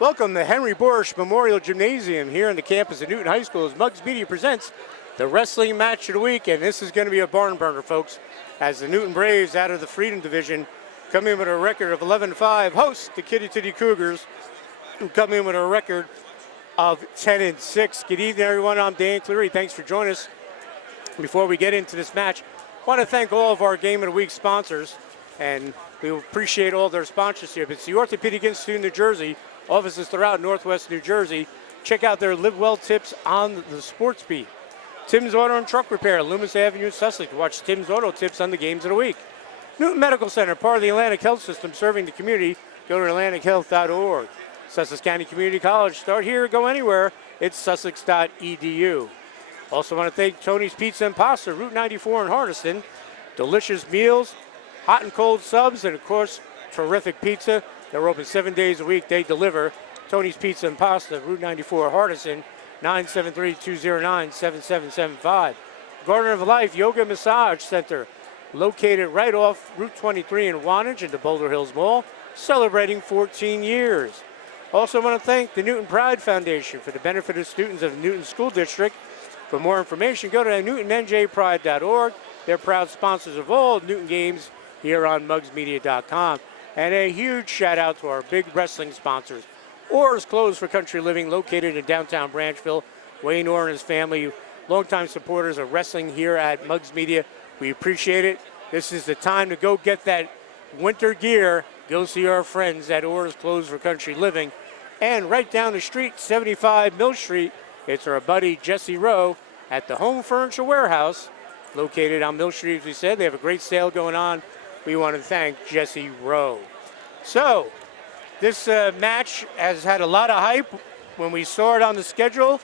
Welcome to Henry Borscht Memorial Gymnasium here on the campus of Newton High School as Muggs Media presents the wrestling match of the week. And this is going to be a barn burner, folks, as the Newton Braves out of the Freedom Division come in with a record of 11-5, host the Kittatinny Cougars, who come in with a record of 10-6. Good evening, everyone. I'm Dan Cleary. Thanks for joining us. Before we get into this match, I want to thank all of our Game of the Week sponsors, and we appreciate all their sponsorship. It's the Orthopedic Institute in New Jersey, offices throughout Northwest New Jersey. Check out their Live Well tips on the sports beat. Tim's Auto and Truck Repair, Loomis Avenue in Sussex. Watch Tim's Auto tips on the games of the week. Newton Medical Center, part of the Atlantic Health System, serving the community. Go to atlantichealth.org. Sussex County Community College, start here, go anywhere. It's sussex.edu. Also want to thank Tony's Pizza and Pasta, Route 94 in Hardiston. Delicious meals, hot and cold subs, and of course, terrific pizza. They're open 7 days a week. They deliver. Tony's Pizza and Pasta, Route 94, Hardiston, 973-209-7775. Garden of Life Yoga Massage Center, located right off Route 23 in Wantage in the Boulder Hills Mall, celebrating 14 years. Also want to thank the Newton Pride Foundation for the benefit of students of the Newton School District. For more information, go to newtonnjpride.org. They're proud sponsors of all Newton games here on muggsmedia.com. And a huge shout out to our big wrestling sponsors. Orr's Clothes for Country Living, located in downtown Branchville. Wayne Orr and his family, longtime supporters of wrestling here at Muggs Media. We appreciate it. This is the time to go get that winter gear. Go see our friends at Orr's Clothes for Country Living. And right down the street, 75 Mill Street, it's our buddy Jesse Rowe at the Home Furniture Warehouse, located on Mill Street, as we said. They have a great sale going on. We want to thank Jesse Rowe. So, this match has had a lot of hype. When we saw it on the schedule,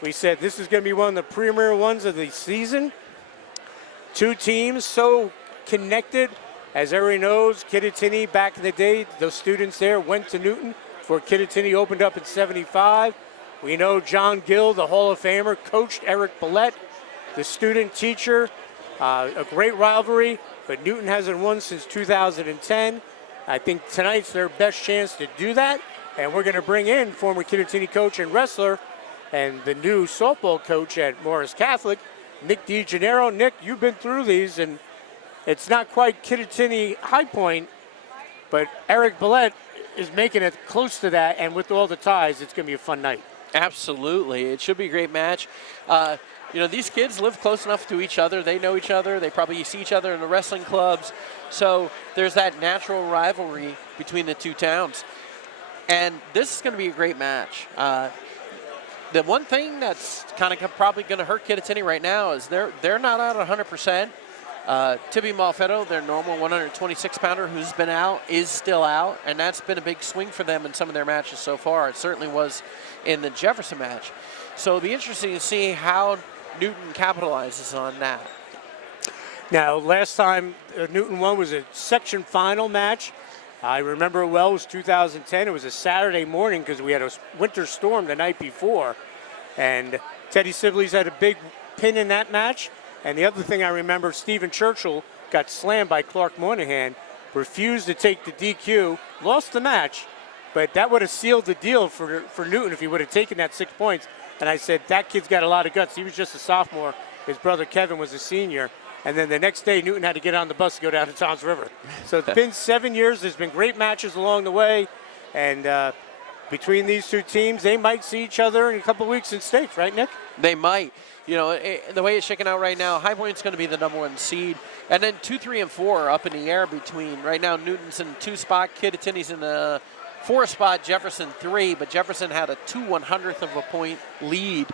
we said this is going to be one of the premier ones of the season. Two teams so connected. As everyone knows, Kittatinny, back in the day, those students there went to Newton before Kittatinny opened up in 75. We know John Gill, the Hall of Famer, coached Eric Billette, the student teacher. A great rivalry, but Newton hasn't won since 2010. I think tonight's their best chance to do that, and we're going to bring in former Kittatinny coach and wrestler and the new softball coach at Morris Catholic, Nick DeGennaro. Nick, you've been through these, and it's not quite Kittatinny high point, but Eric Billette is making it close to that, and with all the ties, it's going to be a fun night. Absolutely. It should be a great match. These kids live close enough to each other. They know each other. They probably see each other in the wrestling clubs. So there's that natural rivalry between the two towns. And this is going to be a great match. The one thing that's kind of probably going to hurt Kittatinny right now is they're not out 100%. Tibby Malfetto, their normal 126-pounder who's been out, is still out, and that's been a big swing for them in some of their matches so far. It certainly was in the Jefferson match. So it'll be interesting to see how Newton capitalizes on that. Now, last time Newton won was a section final match. I remember it well. It was 2010. It was a Saturday morning because we had a winter storm the night before. And Teddy Sibley's had a big pin in that match. And the other thing I remember, Stephen Churchill got slammed by Clark Moynihan, refused to take the DQ, lost the match, but that would have sealed the deal for Newton if he would have taken that 6 points. And I said, that kid's got a lot of guts. He was just a sophomore. His brother Kevin was a senior. And then the next day, Newton had to get on the bus to go down to Toms River. So it's been 7 years. There's been great matches along the way. And between these two teams, they might see each other in a couple of weeks in states, right, Nick? They might. The way it's shaking out right now, High Point's going to be the #1 seed. And then 2, 3, and 4 are up in the air between. Right now, Newton's in 2 spot. Kittatinny's in the 4 spot. Jefferson 3. But Jefferson had a 2/100th of a point lead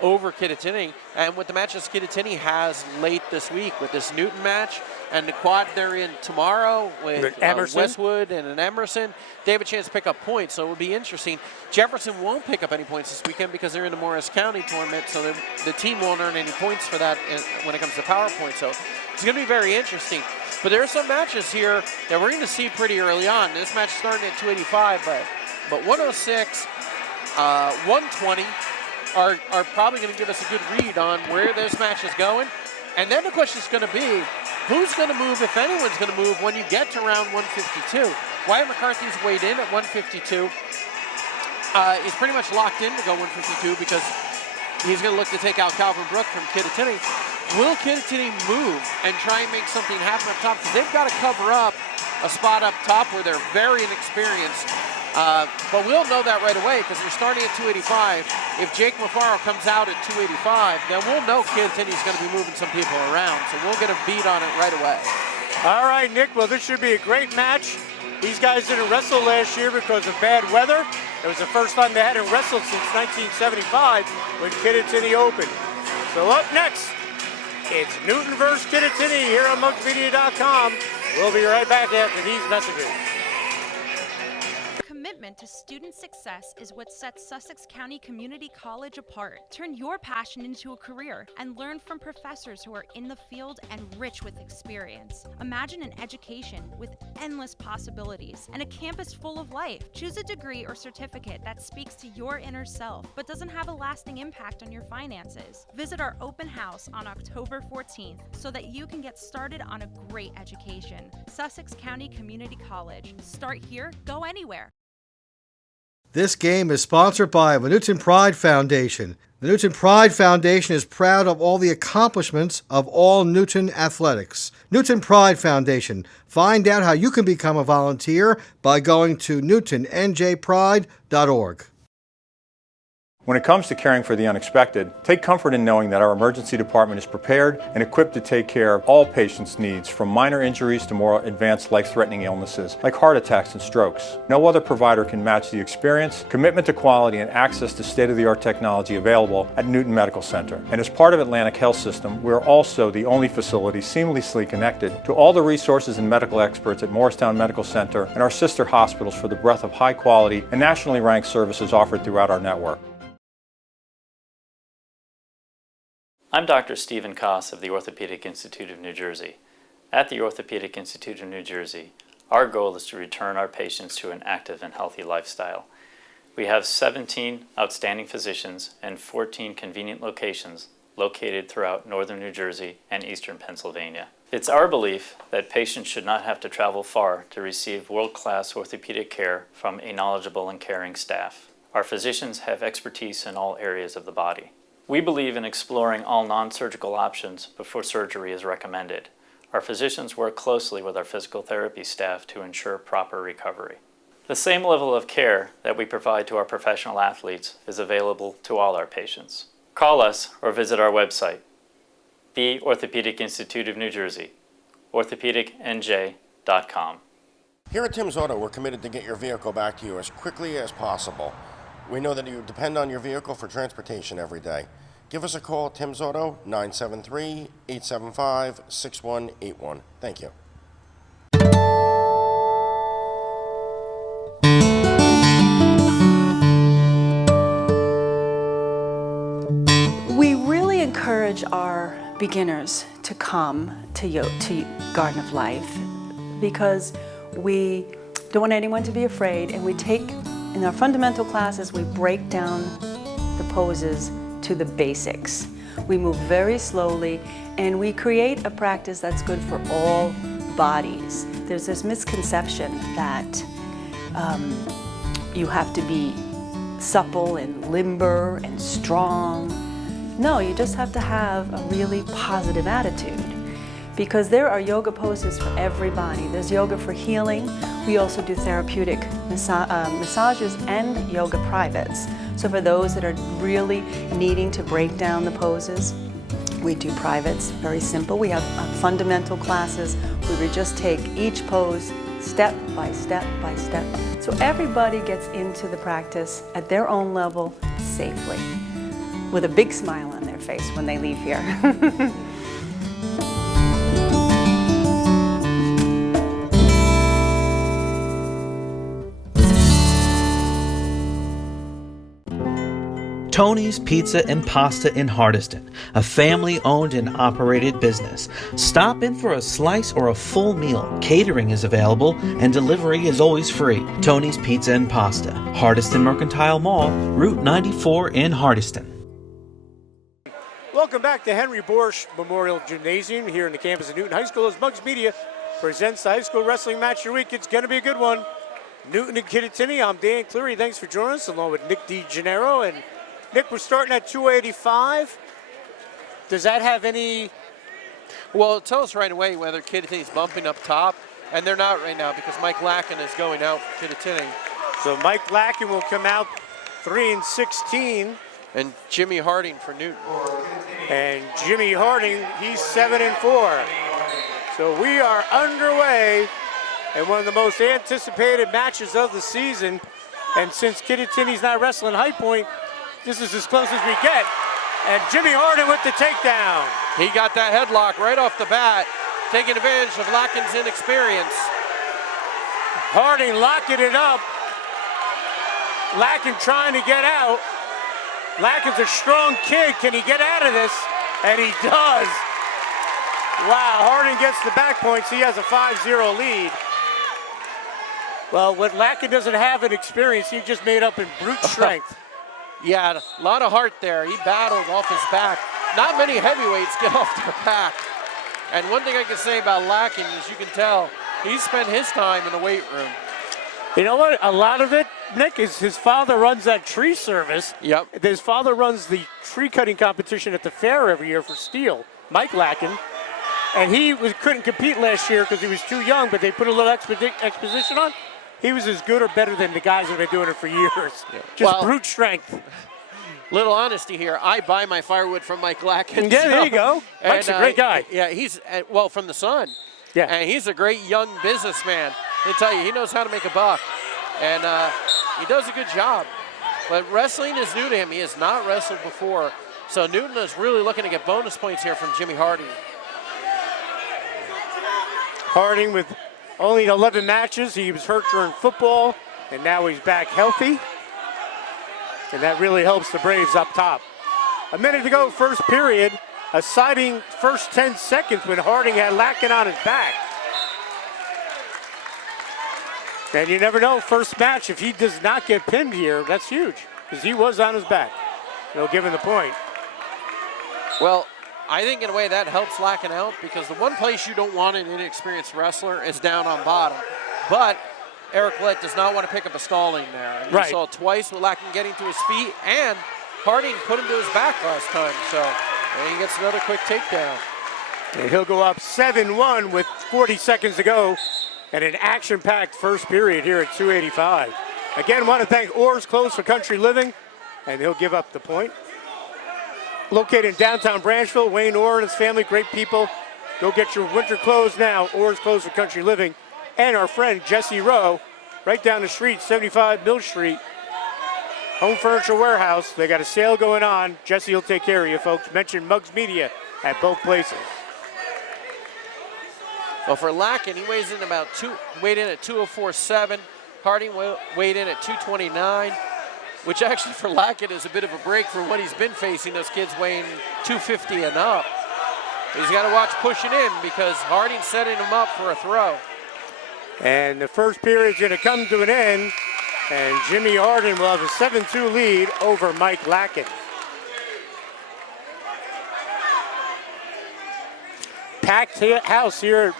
over Kittatinny. And with the matches Kittatinny has late this week with this Newton match and the quad they're in tomorrow with Westwood and an Emerson, they have a chance to pick up points. So it will be interesting. Jefferson won't pick up any points this weekend because they're in the Morris County tournament, so the team won't earn any points for that when it comes to power points. So it's going to be very interesting. But there are some matches here that we're going to see pretty early on. This match starting at 285, but 106, 120 are probably going to give us a good read on where this match is going. And then the question is going to be, who's going to move, if anyone's going to move, when you get to round 152? Wyatt McCarthy's weighed in at 152. is pretty much locked in to go 152 because he's going to look to take out Calvin Brook from Kittatinny. Will Kittatinny move and try and make something happen up top? Because they've got to cover up a spot up top where they're very inexperienced. But we'll know that right away because they're starting at 285. If Jake Mafaro comes out at 285, then we'll know Kittatinny's going to be moving some people around. So we'll get a beat on it right away. All right, Nick. Well, this should be a great match. These guys didn't wrestle last year because of bad weather. It was the first time they hadn't wrestled since 1975 when Kittatinny opened. So up next, it's Newton versus Kittatinny here on MugsMedia.com. We'll be right back after these messages. Commitment to student success is what sets Sussex County Community College apart. Turn your passion into a career and learn from professors who are in the field and rich with experience. Imagine an education with endless possibilities and a campus full of life. Choose a degree or certificate that speaks to your inner self but doesn't have a lasting impact on your finances. Visit our open house on October 14th so that you can get started on a great education. Sussex County Community College. Start here, go anywhere. This game is sponsored by the Newton Pride Foundation. The Newton Pride Foundation is proud of all the accomplishments of all Newton athletics. Newton Pride Foundation. Find out how you can become a volunteer by going to newtonnjpride.org. When it comes to caring for the unexpected, take comfort in knowing that our emergency department is prepared and equipped to take care of all patients' needs, from minor injuries to more advanced life-threatening illnesses like heart attacks and strokes. No other provider can match the experience, commitment to quality, and access to state-of-the-art technology available at Newton Medical Center. And as part of Atlantic Health System, we're also the only facility seamlessly connected to all the resources and medical experts at Morristown Medical Center and our sister hospitals for the breadth of high-quality and nationally ranked services offered throughout our network. I'm Dr. Stephen Koss of the Orthopedic Institute of New Jersey. At the Orthopedic Institute of New Jersey, our goal is to return our patients to an active and healthy lifestyle. We have 17 outstanding physicians and 14 convenient locations located throughout northern New Jersey and eastern Pennsylvania. It's our belief that patients should not have to travel far to receive world-class orthopedic care from a knowledgeable and caring staff. Our physicians have expertise in all areas of the body. We believe in exploring all non-surgical options before surgery is recommended. Our physicians work closely with our physical therapy staff to ensure proper recovery. The same level of care that we provide to our professional athletes is available to all our patients. Call us or visit our website, the Orthopedic Institute of New Jersey, orthopedicnj.com. Here at Tim's Auto, we're committed to get your vehicle back to you as quickly as possible. We know that you depend on your vehicle for transportation every day. Give us a call at Tim's Auto, 973-875-6181. Thank you. We really encourage our beginners to come to Garden of Life because we don't want anyone to be afraid, and we take, in our fundamental classes, we break down the poses to the basics. We move very slowly, and we create a practice that's good for all bodies. There's this misconception that you have to be supple and limber and strong. No, you just have to have a really positive attitude, because there are yoga poses for everybody. There's yoga for healing. We also do therapeutic massages and yoga privates. So for those that are really needing to break down the poses, we do privates, very simple. We have fundamental classes where we just take each pose step by step by step. So everybody gets into the practice at their own level safely, with a big smile on their face when they leave here. Tony's Pizza and Pasta in Hardiston, a family-owned and operated business. Stop in for a slice or a full meal. Catering is available and delivery is always free. Tony's Pizza and Pasta, Hardiston Mercantile Mall, Route 94 in Hardiston. Welcome back to Henry Borsch Memorial Gymnasium here in the campus of Newton High School as Mugs Media presents the high school wrestling match of the week. It's going to be a good one. Newton and Kittatinny. I'm Dan Cleary. Thanks for joining us, along with Nick DeGennaro. And Nick, we're starting at 285. Does that have any? Well, tell us right away whether Kittatinny's bumping up top, and they're not right now because Mike Lacken is going out for Kittatinny. So Mike Lacken will come out 3-16. And Jimmy Harding for Newton. And Jimmy Harding, he's 7-4. So we are underway in one of the most anticipated matches of the season. And since Kittatinny's not wrestling High Point, this is as close as we get. And Jimmy Harding with the takedown. He got that headlock right off the bat, taking advantage of Lacken's inexperience. Harding locking it up. Lacken trying to get out. Lacken's a strong kid. Can he get out of this? And he does. Wow, Harding gets the back points. He has a 5-0 lead. Well, what Lacken doesn't have in experience, he just made up in brute strength. Yeah, a lot of heart there. He battled off his back. Not many heavyweights get off their back. And one thing I can say about Lacken, as you can tell, he spent his time in the weight room. You know what? A lot of it, Nick, is his father runs that tree service. Yep. His father runs the tree cutting competition at the fair every year for steel, Mike Lacken. And he couldn't compete last year because he was too young, but they put a little exposition on. He was as good or better than the guys that have been doing it for years. Yeah. Just brute strength. Little honesty here. I buy my firewood from Mike Lacken. Yeah, there you go. Mike's a great guy. Yeah, he's, well, from the Sun. Yeah. And he's a great young businessman. I tell you, he knows how to make a buck. And he does a good job. But wrestling is new to him. He has not wrestled before. So Newton is really looking to get bonus points here from Jimmy Harding. Harding with only 11 matches. He was hurt during football, and now he's back healthy. And that really helps the Braves up top. A minute to go, first period. A exciting first 10 seconds when Harding had Lacken on his back. And you never know, first match, if he does not get pinned here, that's huge, because he was on his back. They'll give him the point. Well, I think in a way that helps Lacken out, because the one place you don't want an inexperienced wrestler is down on bottom. But Eric Lett does not want to pick up a stalling there. And right. You saw it twice with Lacken getting to his feet, and Harding put him to his back last time. So and he gets another quick takedown. And he'll go up 7-1 with 40 seconds to go. And an action-packed first period here at 285. Again, want to thank Orr's Clothes for Country Living, and he'll give up the point. Located in downtown Branchville, Wayne Orr and his family, great people. Go get your winter clothes now, Orr's Clothes for Country Living. And our friend Jesse Rowe, right down the street, 75 Mill Street, Home Furniture Warehouse. They got a sale going on. Jesse will take care of you, folks. Mention Muggs Media at both places. Well, for Lacken, he weighs in weighed in at 204.7. Harding weighed in at 229, which actually for Lacken is a bit of a break for what he's been facing. Those kids weighing 250 and up. He's got to watch pushing in because Harding's setting him up for a throw. And the first period is going to come to an end, and Jimmy Harding will have a 7-2 lead over Mike Lacken. Packed house here at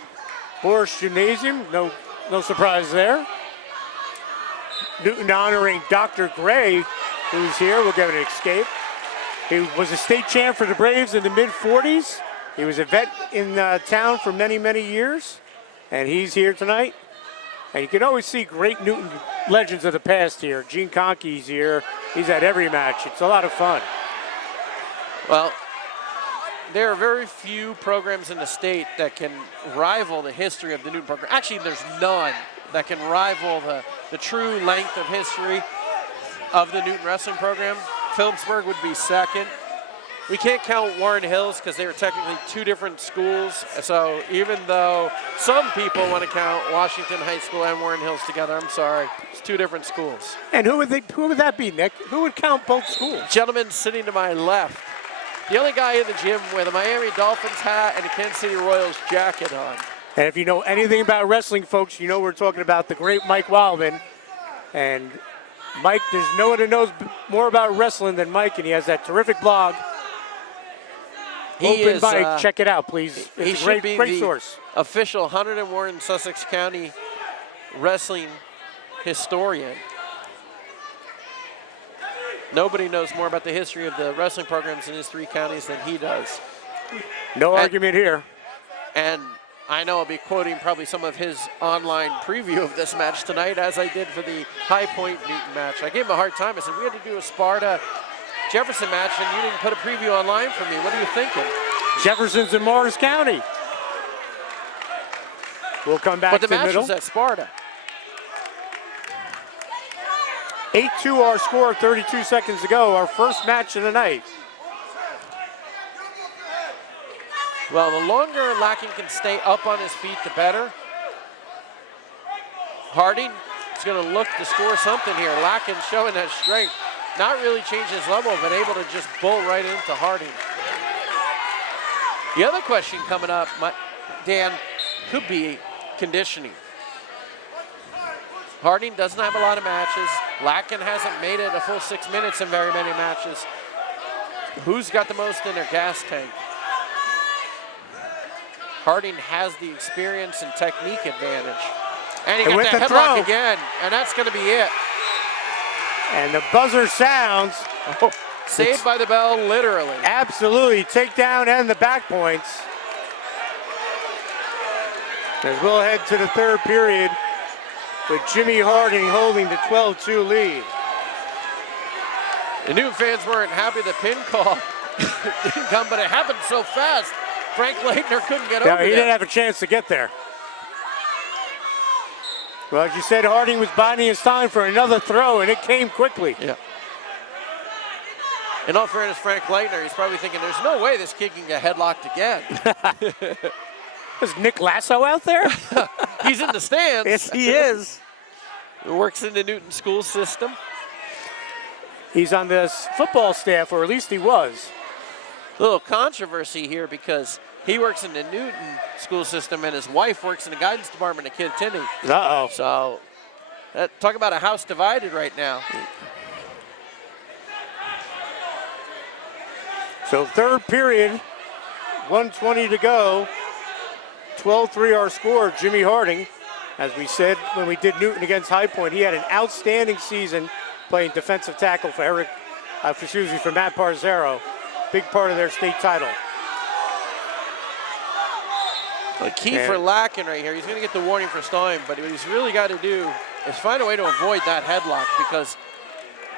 Boris Gymnasium, no surprise there. Newton honoring Dr. Gray, who's here. We'll give it an escape. He was a state champ for the Braves in the mid-40s. He was a vet in town for many, many years, and he's here tonight. And you can always see great Newton legends of the past here. Gene Conkey's here. He's at every match. It's a lot of fun. Well, there are very few programs in the state that can rival the history of the Newton program. Actually, there's none that can rival the true length of history of the Newton wrestling program. Phillipsburg would be second. We can't count Warren Hills because they were technically two different schools. So even though some people want to count Washington High School and Warren Hills together, I'm sorry, it's two different schools. And who would that be, Nick? Who would count both schools? Gentleman sitting to my left. The only guy in the gym with a Miami Dolphins hat and a Kansas City Royals jacket on. And if you know anything about wrestling, folks, you know we're talking about the great Mike Wildman. And Mike, there's no one who knows more about wrestling than Mike, and he has that terrific blog. Open Mike, check it out, please. It's a great source. Official 101 Sussex County wrestling historian. Nobody knows more about the history of the wrestling programs in his 3 counties than he does. No argument here. And I know I'll be quoting probably some of his online preview of this match tonight, as I did for the High Point Newton match. I gave him a hard time. I said, we had to do a Sparta Jefferson match, and you didn't put a preview online for me. What are you thinking? Jefferson's in Morris County. We'll come back to But the match middle. was at Sparta. 8-2 our score, 32 seconds to go. Our first match of the night. Well, the longer Lacking can stay up on his feet, the better. Harding is going to look to score something here. Lacking showing that strength. Not really changed his level, but able to just bull right into Harding. The other question coming up, Dan, could be conditioning. Harding doesn't have a lot of matches. Lacking hasn't made it a full 6 minutes in very many matches. Who's got the most in their gas tank? Harding has the experience and technique advantage. And he got that headlock again, and that's going to be it. And the buzzer sounds. Oh, saved by the bell, literally. Absolutely, takedown and the back points. As we'll head to the third period with Jimmy Harding holding the 12-2 lead. The Newton fans weren't happy the pin call didn't come, but it happened so fast. Frank Leitner couldn't get over there. He didn't have a chance to get there. Well, as you said, Harding was biding his time for another throw, and it came quickly. Yeah. In all fairness, Frank Leitner, he's probably thinking, there's no way this kid can get headlocked again. Is Nick Lasso out there? He's in the stands. Yes, he is. He works in the Newton school system. He's on the football staff, or at least he was. A little controversy here because he works in the Newton school system and his wife works in the guidance department at Kittatinny. Uh-oh. So, talk about a house divided right now. So third period, 1:20 to go. 12-3 our score, Jimmy Harding. As we said when we did Newton against High Point, he had an outstanding season playing defensive tackle for for Matt Parzero. Big part of their state title. The key for Lacking right here, he's going to get the warning for stalling, but what he's really got to do is find a way to avoid that headlock, because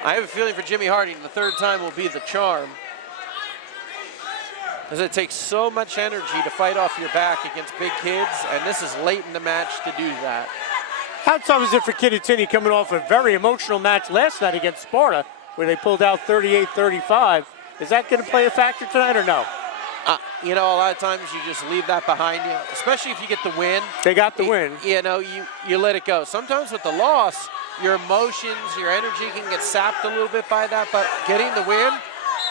I have a feeling for Jimmy Harding, the third time will be the charm. Because it takes so much energy to fight off your back against big kids, and this is late in the match to do that. How tough is it for Kittatinny coming off a very emotional match last night against Sparta, where they pulled out 38-35? Is that going to play a factor tonight or no? You know, a lot of times you just leave that behind you, especially if you get the win. They got the win. You know, you let it go. Sometimes with the loss, your emotions, your energy can get sapped a little bit by that, but getting the win,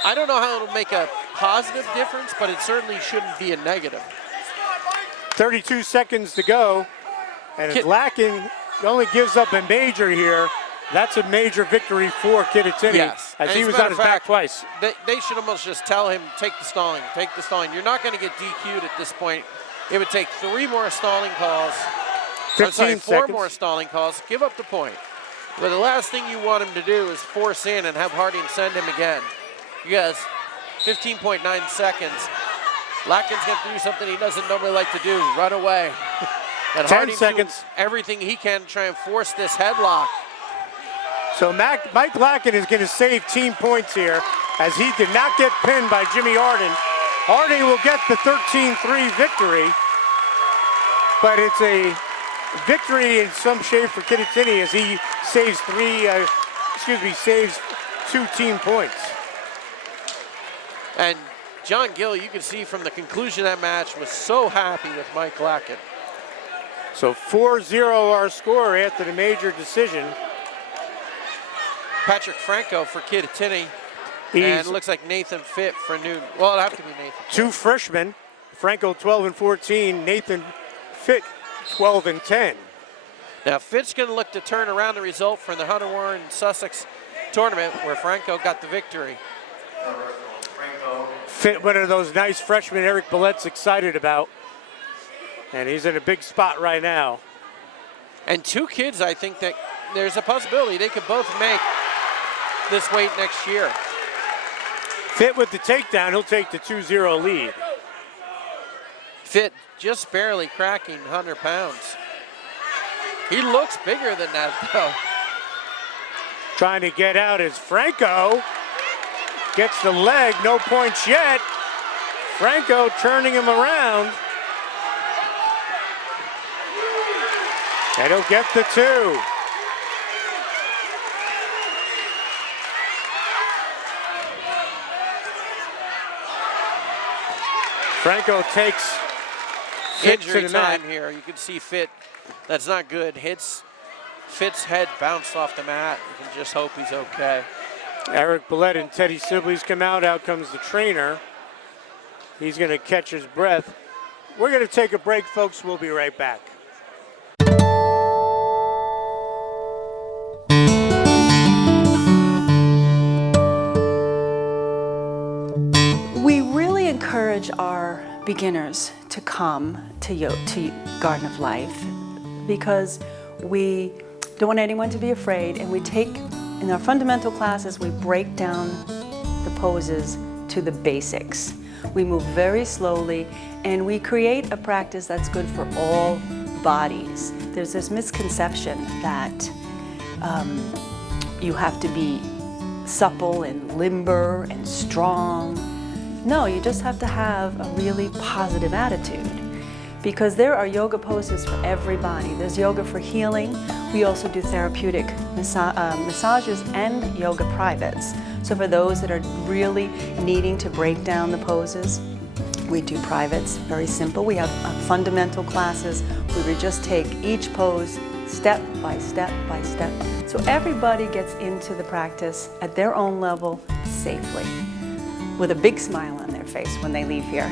I don't know how it'll make a positive difference, but it certainly shouldn't be a negative. 32 seconds to go, and if Lacking only gives up a major here, that's a major victory for Kittatinny. Yes. As and he was on his back twice. They should almost just tell him, take the stalling, take the stalling. You're not going to get DQ'd at this point. It would take 3 more stalling calls. 4 more stalling calls. Give up the point. But the last thing you want him to do is force in and have Harding send him again. Because 15.9 seconds. Lacking's going to do something he doesn't normally like to do, run away. And 10 seconds. Everything he can to try and force this headlock. So Mike Lacking is going to save team points here, as he did not get pinned by Jimmy Harding. Harding will get the 13-3 victory, but it's a victory in some shape for Kittatinny as he saves saves 2 team points. And John Gill, you can see from the conclusion of that match, was so happy with Mike Lacking. So 4-0 our score after the major decision. Patrick Franco for Kittatinny, and it looks like Nathan Fitt for Newton. Well, it'll have to be Nathan Fitt. 2 freshmen, Franco 12-14, Nathan Fitt 12-10. Now Fitt's going to look to turn around the result from the Hunter Warren Sussex tournament where Franco got the victory. Fitt, one of those nice freshmen Eric Billet's excited about, and he's in a big spot right now. And 2 kids, I think, that there's a possibility they could both make this weight next year. Fit with the takedown, he'll take the 2-0 lead. Fit just barely cracking 100 pounds. He looks bigger than that, though. Trying to get out is Franco. Gets the leg, no points yet. Franco turning him around. And he'll get the 2. Franco takes Fit Injury to the mat. time here. You can see Fit. That's not good. Fit's head bounced off the mat. You can just hope he's okay. Eric Billette and Teddy Sibley's come out. Out comes the trainer. He's going to catch his breath. We're going to take a break, folks. We'll be right back. We really encourage our beginners to come to Garden of Life because we don't want anyone to be afraid, and we take, in our fundamental classes, we break down the poses to the basics. We move very slowly, and we create a practice that's good for all bodies. There's this misconception that you have to be supple and limber and strong. No, you just have to have a really positive attitude, because there are yoga poses for everybody. There's yoga for healing. We also do therapeutic massages and yoga privates. So for those that are really needing to break down the poses, we do privates, very simple. We have fundamental classes where we just take each pose step by step by step. So everybody gets into the practice at their own level safely, with a big smile on their face when they leave here.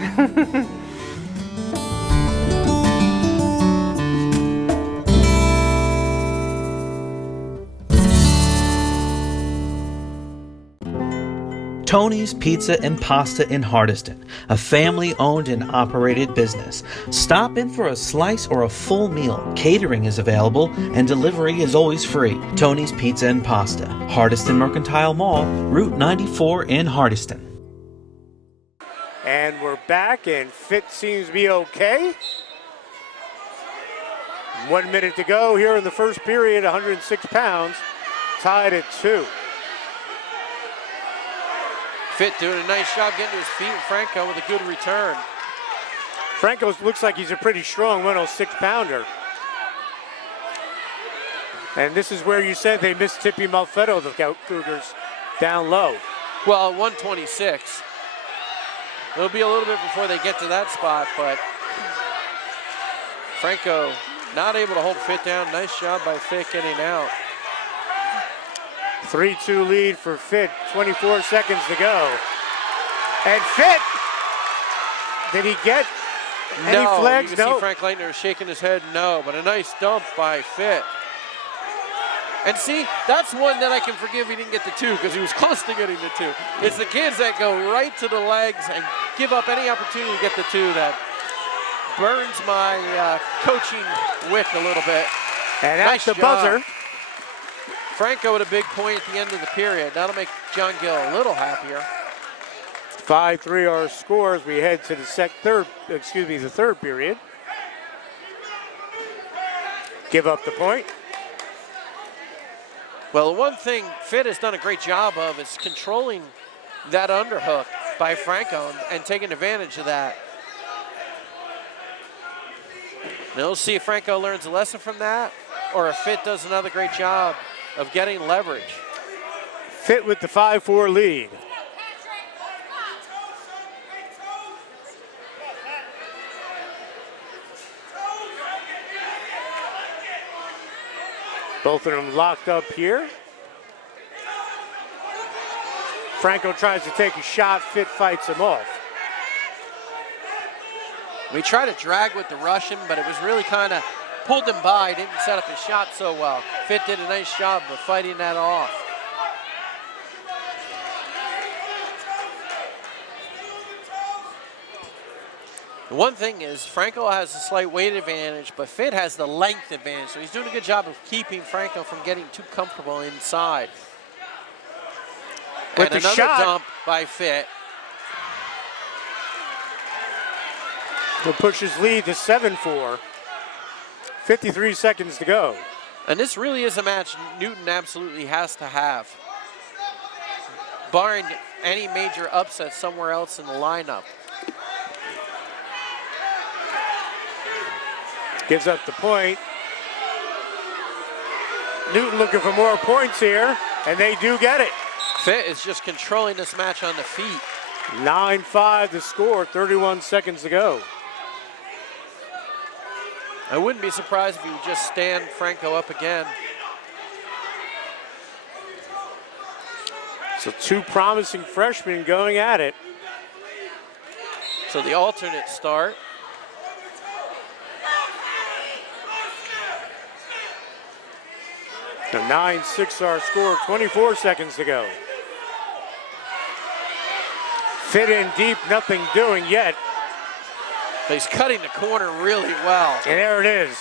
Tony's Pizza and Pasta in Hardiston, a family-owned and operated business. Stop in for a slice or a full meal. Catering is available and delivery is always free. Tony's Pizza and Pasta, Hardiston Mercantile Mall, Route 94 in Hardiston. And we're back, and Fit seems to be okay. 1 minute to go here in the first period, 106 pounds, tied at 2. Fit doing a nice job getting to his feet, and Franco with a good return. Franco looks like he's a pretty strong 106-pounder. And this is where you said they missed Tippy Malfetto, the Cougars, down low. Well, 126. It'll be a little bit before they get to that spot, but Franco not able to hold Fit down. Nice job by Fit getting out. 3-2 lead for Fit, 24 seconds to go. And Fit, did he get any flags? You can No. see Frank Leitner shaking his head no, but a nice dump by Fit. And see, that's one that I can forgive he didn't get the 2 because he was close to getting the 2. It's the kids that go right to the legs and give up any opportunity to get the 2 that burns my coaching wick a little bit. And nice at the job. buzzer. Franco with a big point at the end of the period. That'll make John Gill a little happier. 5-3 our scores. We head to the the third period. Give up the point. Well, one thing Fit has done a great job of is controlling that underhook by Franco and taking advantage of that. Now we'll see if Franco learns a lesson from that or if Fit does another great job of getting leverage. Fit with the 5-4 lead. Both of them locked up here. Franco tries to take a shot, Fit fights him off. We tried to drag with the Russian, but it was really kind of pulled him by, didn't set up his shot so well. Fit did a nice job of fighting that off. The one thing is Franco has a slight weight advantage, but Fitt has the length advantage. So he's doing a good job of keeping Franco from getting too comfortable inside. With and the another shot. dump by Fitt. He'll push his lead to 7-4. 53 seconds to go. And this really is a match Newton absolutely has to have, barring any major upset somewhere else in the lineup. Gives up the point. Newton looking for more points here, and they do get it. Fitt is just controlling this match on the feet. 9-5 to score, 31 seconds to go. I wouldn't be surprised if he would just stand Franco up again. So two promising freshmen going at it. So the alternate start. The 9-6 our score, 24 seconds to go. Fit in deep, nothing doing yet. But he's cutting the corner really well. And there it is.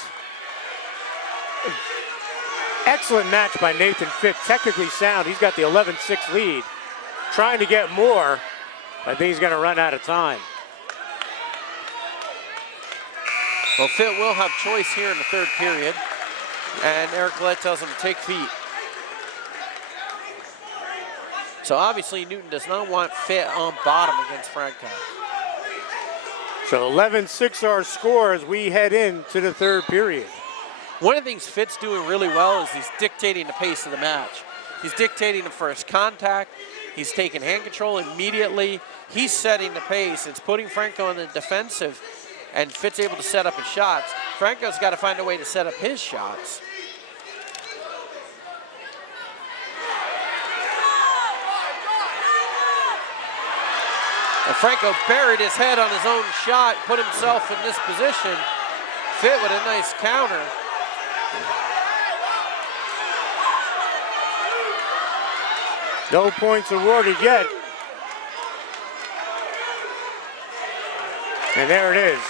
Excellent match by Nathan Fitt. Technically sound. He's got the 11-6 lead. Trying to get more. I think he's going to run out of time. Well, Fitt will have choice here in the third period. And Eric Collette tells him to take feet. So obviously Newton does not want Fitt on bottom against Franco. So 11-6 our score as we head into the third period. One of the things Fitt's doing really well is he's dictating the pace of the match. He's dictating the first contact. He's taking hand control immediately. He's setting the pace. It's putting Franco in the defensive, and Fitt's able to set up his shots. Franco's got to find a way to set up his shots. And Franco buried his head on his own shot, put himself in this position. Fitt with a nice counter. No points awarded yet. And there it is.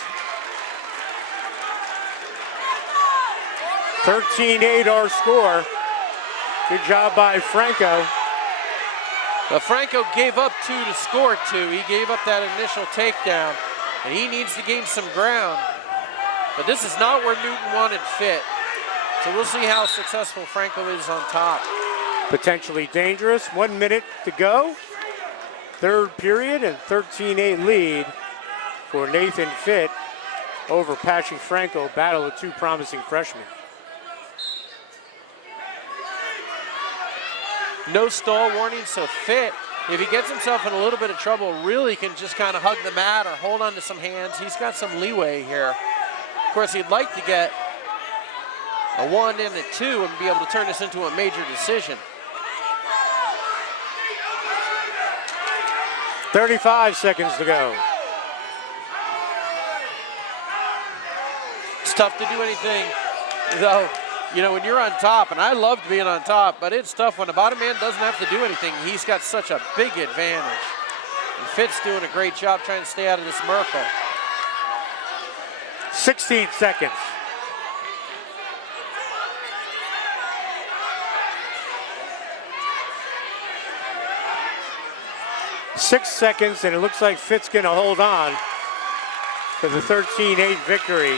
13-8 our score. Good job by Franco. But Franco gave up 2 to score 2. He gave up that initial takedown, and he needs to gain some ground. But this is not where Newton wanted Fitt. So we'll see how successful Franco is on top. Potentially dangerous. 1 minute to go. Third period and 13-8 lead for Nathan Fitt over Patrick Franco. Battle of two promising freshmen. No stall warning, so Fitt, if he gets himself in a little bit of trouble, really can just kind of hug the mat or hold on to some hands. He's got some leeway here. Of course, he'd like to get a 1 and a 2 and be able to turn this into a major decision. 35 seconds to go. It's tough to do anything, though. You know, when you're on top, and I loved being on top, but it's tough when the bottom man doesn't have to do anything. He's got such a big advantage. And Fitt's doing a great job trying to stay out of this Merkle. 16 seconds. Six seconds, and it looks like Fitt's going to hold on to the 13-8 victory.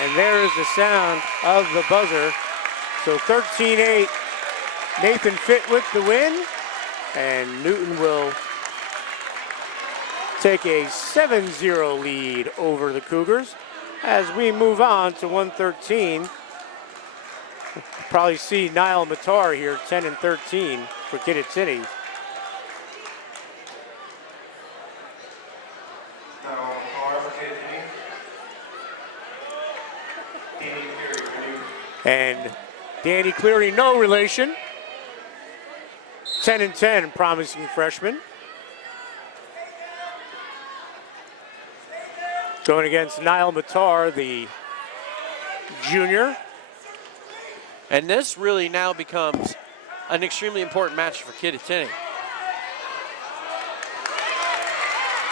And there is the sound of the buzzer. So 13-8, Nathan Fitt with the win. And Newton will take a 7-0 lead over the Cougars. As we move on to 113, probably see Niall Matar here, 10 and 13 for Kittatinny. And Danny Cleary, no relation. 10 and 10, promising freshman. Going against Niall Matar, the junior. And this really now becomes an extremely important match for Kittatinny.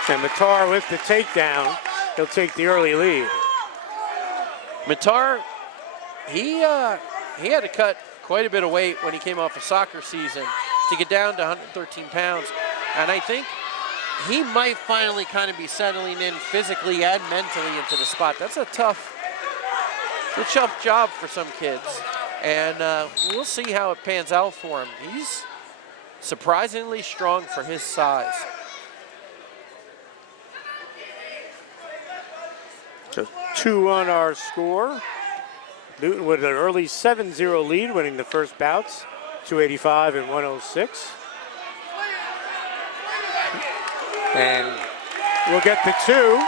And Matar with the takedown. He'll take the early lead. Matar, he had to cut quite a bit of weight when he came off a soccer season to get down to 113 pounds. And I think he might finally kind of be settling in physically and mentally into the spot. That's a tough job for some kids. And we'll see how it pans out for him. He's surprisingly strong for his size. So 2-1 our score. Newton with an early 7-0 lead, winning the first bouts, 285 and 106. And we'll get the 2,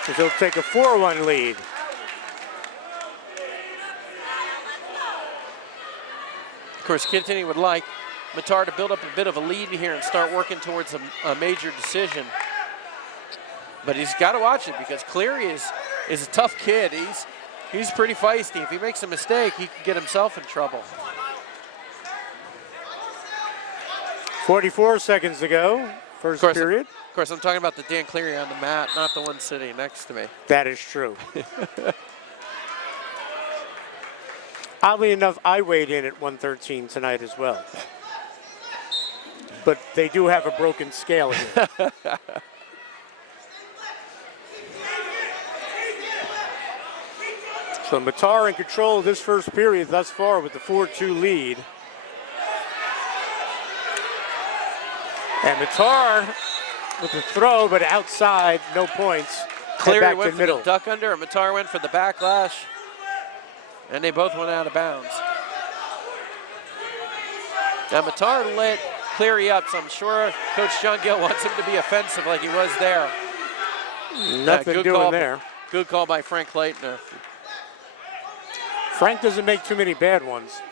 because he'll take a 4-1 lead. Of course, Kittatinny would like Matar to build up a bit of a lead here and start working towards a major decision. But he's got to watch it because Cleary is a tough kid. He's pretty feisty. If he makes a mistake, he can get himself in trouble. 44 seconds to go, first period. Of course, I'm talking about the Dan Cleary on the mat, not the one sitting next to me. That is true. Oddly enough, I weighed in at 113 tonight as well. But they do have a broken scale here. So Matar in control of this first period thus far with the 4-2 lead. And Matar with the throw, but outside, no points. Cleary went for the duck under, and Matar went for the backlash. And they both went out of bounds. Now Matar lit Cleary up, so I'm sure Coach John Gill wants him to be offensive like he was there. Nothing doing there. Good call by Frank Leitner. Frank doesn't make too many bad ones.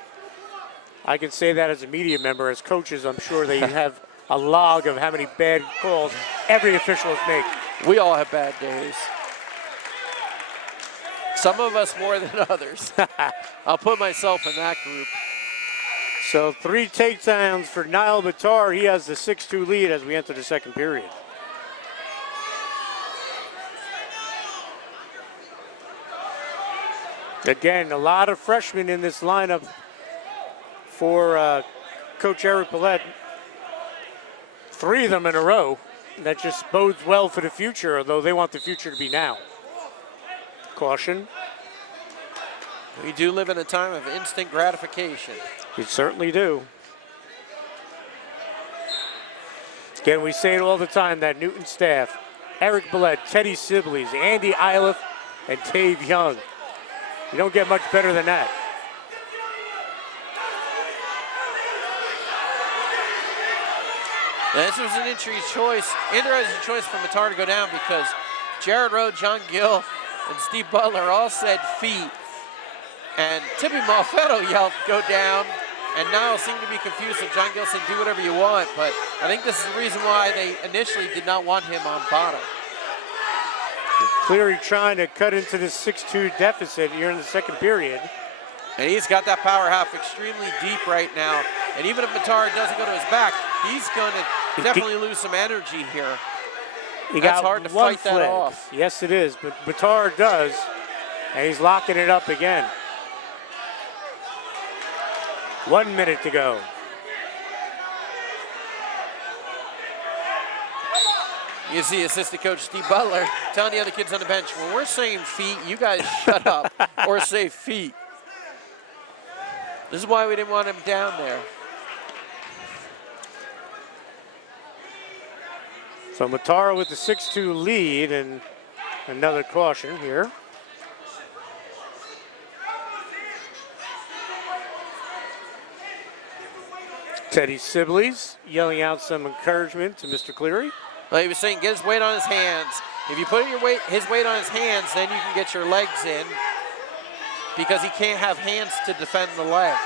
I can say that as a media member. As coaches, I'm sure they have a log of how many bad calls every official has made. We all have bad days. Some of us more than others. I'll put myself in that group. So 3 takedowns for Niall Matar. He has the 6-2 lead as we enter the second period. Again, a lot of freshmen in this lineup for Coach Eric Paulette. 3 of them in a row. That just bodes well for the future, although they want the future to be now. Caution. We do live in a time of instant gratification. We certainly do. Again, we say it all the time, that Newton staff, Eric Paulette, Teddy Sibley's, Andy Iliff, and Tave Young. You don't get much better than that. Now, this was an interesting choice for Matar to go down because Jared Rowe, John Gill, and Steve Butler all said feet. And Tippy Malfetto yelled go down. And Niall seemed to be confused, so John Gill said do whatever you want. But I think this is the reason why they initially did not want him on bottom. Cleary trying to cut into this 6-2 deficit here in the second period. And he's got that power half extremely deep right now. And even if Matar doesn't go to his back, he's going to definitely lose some energy here. That's hard to fight that off. Yes, it is, but Matar does, and he's locking it up again. 1 minute to go. You see assistant coach Steve Butler telling the other kids on the bench, when we're saying feet, you guys shut up or say feet. This is why we didn't want him down there. So Matar with the 6-2 lead and another caution here. Teddy Sibley's yelling out some encouragement to Mr. Cleary. Well, he was saying get his weight on his hands. If you put his weight on his hands, then you can get your legs in because he can't have hands to defend the legs.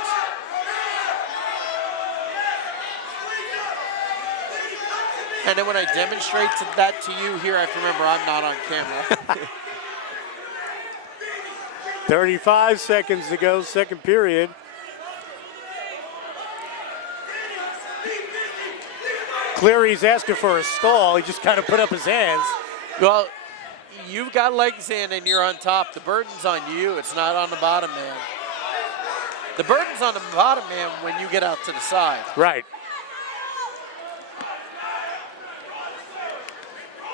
And then when I demonstrate that to you here, I have to remember I'm not on camera. 35 seconds to go, second period. Cleary's asking for a stall. He just kind of put up his hands. Well, you've got legs in and you're on top. The burden's on you. It's not on the bottom man. The burden's on the bottom man when you get out to the side. Right.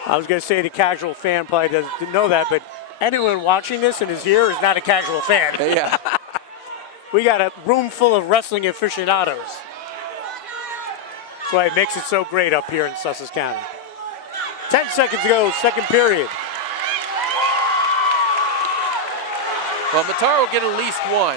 I was going to say the casual fan probably doesn't know that, but anyone watching this in his ear is not a casual fan. Yeah. We got a room full of wrestling aficionados. That's why it makes it so great up here in Sussex County. 10 seconds to go, second period. Well, Matar will get at least one.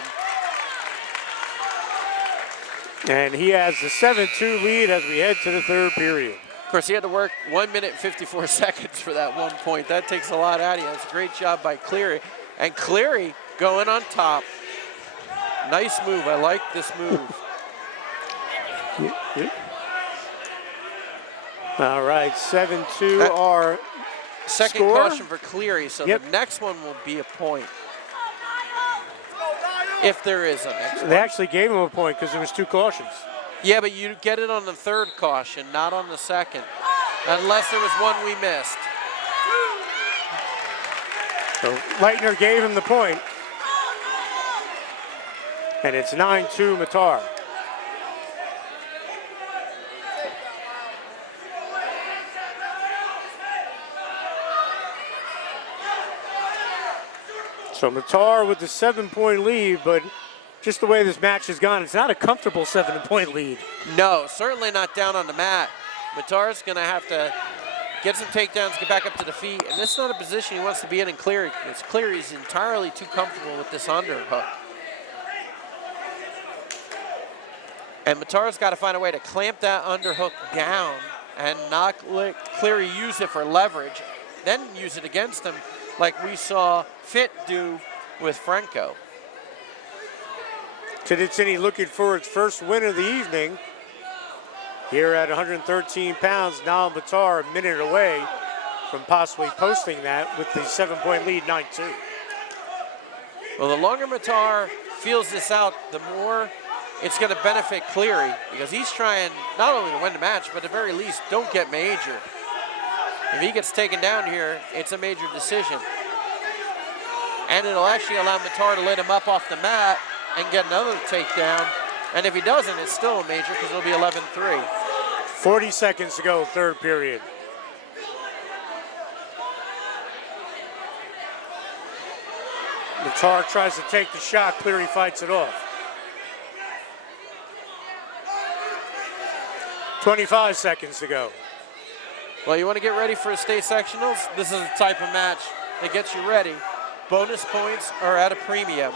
And he has the 7-2 lead as we head to the third period. Of course, he had to work 1 minute and 54 seconds for that 1 point. That takes a lot out of you. That's a great job by Cleary. And Cleary going on top. Nice move. I like this move. All right, 7-2 our second score. caution for Cleary, so the next one will be a point. If there is a next one. They actually gave him a point because there was 2 cautions. Yeah, but you get it on the third caution, not on the second. Unless there was one we missed. So Leitner gave him the point. And it's 9-2 Matar. So Matar with the 7-point lead, but just the way this match has gone, it's not a comfortable 7-point lead. No, certainly not down on the mat. Matar's going to have to get some takedowns, get back up to the feet, and this is not a position he wants to be in Cleary. It's Cleary's entirely too comfortable with this underhook. And Matar's got to find a way to clamp that underhook down and not let Cleary use it for leverage, then use it against him like we saw Fit do with Franco. Kittatinny looking for its first win of the evening. Here at 113 pounds, Niall Matar a minute away from possibly posting that with the 7-point lead, 9-2. Well, the longer Matar feels this out, the more it's going to benefit Cleary because he's trying not only to win the match, but at the very least, don't get major. If he gets taken down here, it's a major decision. And it'll actually allow Matar to let him up off the mat and get another takedown. And if he doesn't, it's still a major because it'll be 11-3. 40 seconds to go, third period. Matar tries to take the shot, Cleary fights it off. 25 seconds to go. Well, you want to get ready for state sectionals? This is the type of match that gets you ready. Bonus points are at a premium.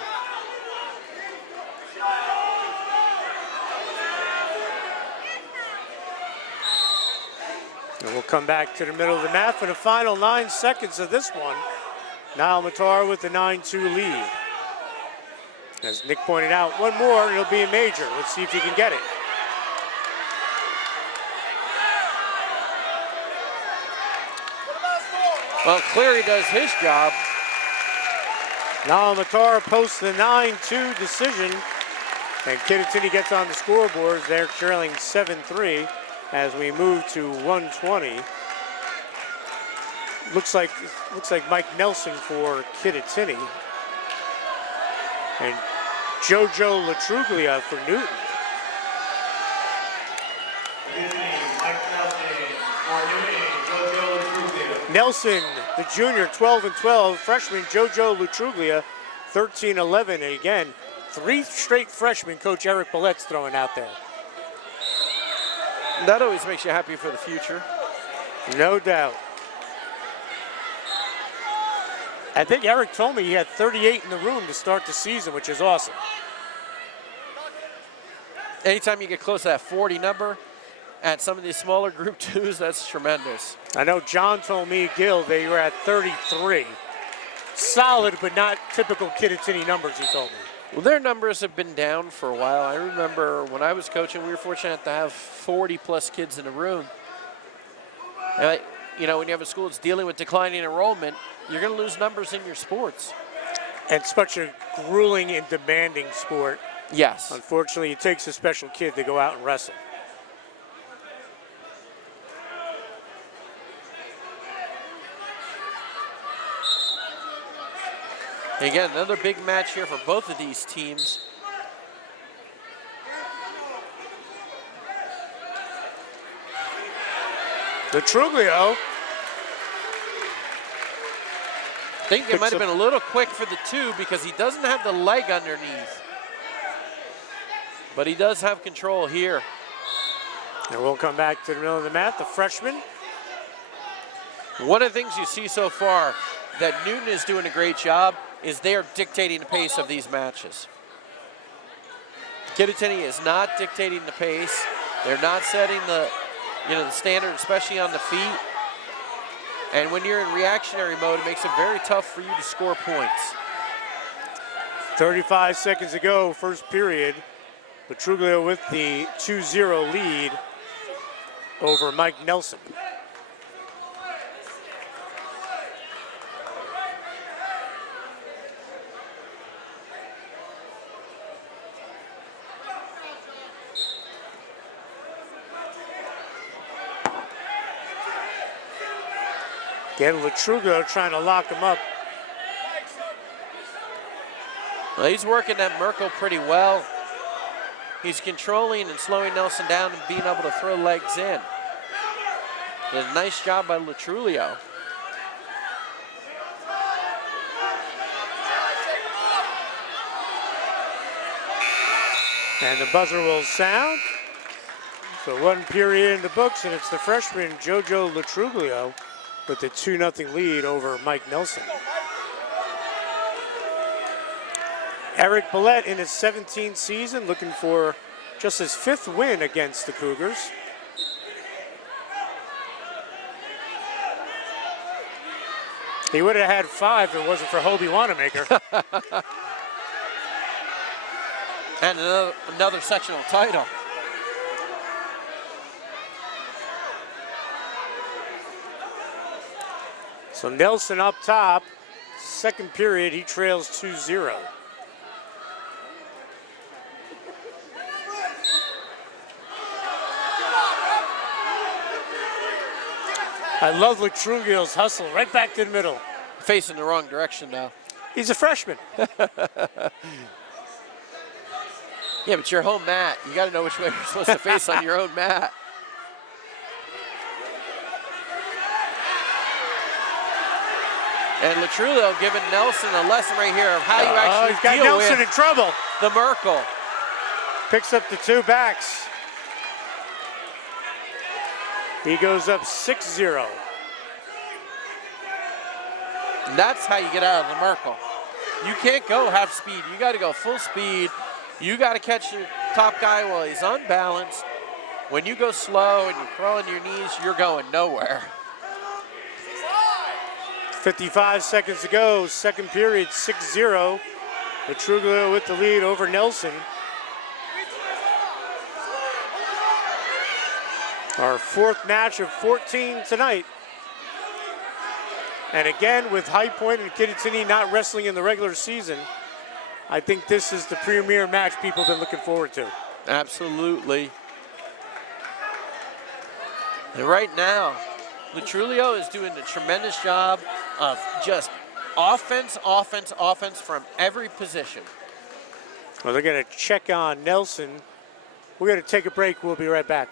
And we'll come back to the middle of the mat for the final 9 seconds of this one. Niall Matar with the 9-2 lead. As Nick pointed out, one more and it'll be a major. Let's see if he can get it. Well, Cleary does his job. Niall Matar posts the 9-2 decision. And Kittatinny gets on the scoreboards. They're trailing 7-3 as we move to 120. Looks like Mike Nelson for Kittatinny. And JoJo Latruglia for Newton. Nelson, the junior, 12-12. Freshman JoJo Latruglia, 13-11. And again, 3 straight freshmen Coach Eric Billet's throwing out there. That always makes you happy for the future. No doubt. I think Eric told me he had 38 in the room to start the season, which is awesome. Anytime you get close to that 40 number at some of these smaller group twos, that's tremendous. I know John told me, Gil, they were at 33. Solid, but not typical Kittatinny numbers, he told me. Well, their numbers have been down for a while. I remember when I was coaching, we were fortunate to have 40-plus kids in the room. And you know, when you have a school that's dealing with declining enrollment, you're going to lose numbers in your sports. And such a grueling and demanding sport. Yes. Unfortunately, it takes a special kid to go out and wrestle. Again, another big match here for both of these teams. Latruglio. I think it might have been a little quick for the 2 because he doesn't have the leg underneath. But he does have control here. And we'll come back to the middle of the mat, the freshman. One of the things you see so far that Newton is doing a great job is they are dictating the pace of these matches. Kittatinny is not dictating the pace. They're not setting the standard, especially on the feet. And when you're in reactionary mode, it makes it very tough for you to score points. 35 seconds to go, first period. Latruglio with the 2-0 lead over Mike Nelson. Again, Latruglio trying to lock him up. Well, he's working that Merkel pretty well. He's controlling and slowing Nelson down and being able to throw legs in. Did a nice job by Latruglio. And the buzzer will sound. So 1 period in the books, and it's the freshman Jojo Latruglio with the 2-0 lead over Mike Nelson. Eric Billette in his 17th season, looking for just his 5th win against the Cougars. He would have had 5 if it wasn't for Hobie Wanamaker. And another sectional title. So Nelson up top, second period, he trails 2-0. I love Latruglio's hustle, right back to the middle. Facing the wrong direction now. He's a freshman. Yeah, but your home mat, you got to know which way you're supposed to face on your own mat. And Latruglio giving Nelson a lesson right here of how you actually he's got deal Nelson with in trouble. The Merkel. Picks up the 2 backs. He goes up 6-0. And that's how you get out of the Merkel. You can't go half speed. You got to go full speed. You got to catch the top guy while he's unbalanced. When you go slow and you crawl on your knees, you're going nowhere. 55 seconds to go, second period, 6-0. Latruglio with the lead over Nelson. Our 4th match of 14 tonight. And again, with High Point and Kittatinny not wrestling in the regular season, I think this is the premier match people have been looking forward to. Absolutely. And right now, Latruglio is doing a tremendous job of just offense from every position. Well, they're going to check on Nelson. We're going to take a break. We'll be right back.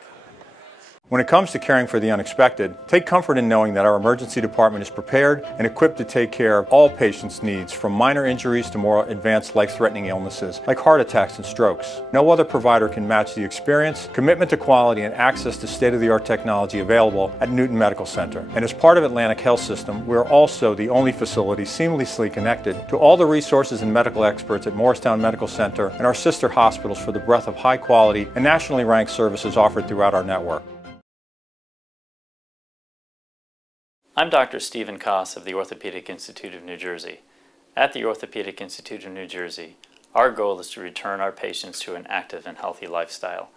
When it comes to caring for the unexpected, take comfort in knowing that our emergency department is prepared and equipped to take care of all patients' needs, from minor injuries to more advanced life-threatening illnesses like heart attacks and strokes. No other provider can match the experience, commitment to quality, and access to state-of-the-art technology available at Newton Medical Center. And as part of Atlantic Health System, we're also the only facility seamlessly connected to all the resources and medical experts at Morristown Medical Center and our sister hospitals for the breadth of high-quality and nationally ranked services offered throughout our network. I'm Dr. Stephen Koss of the Orthopedic Institute of New Jersey. At the Orthopedic Institute of New Jersey, our goal is to return our patients to an active and healthy lifestyle.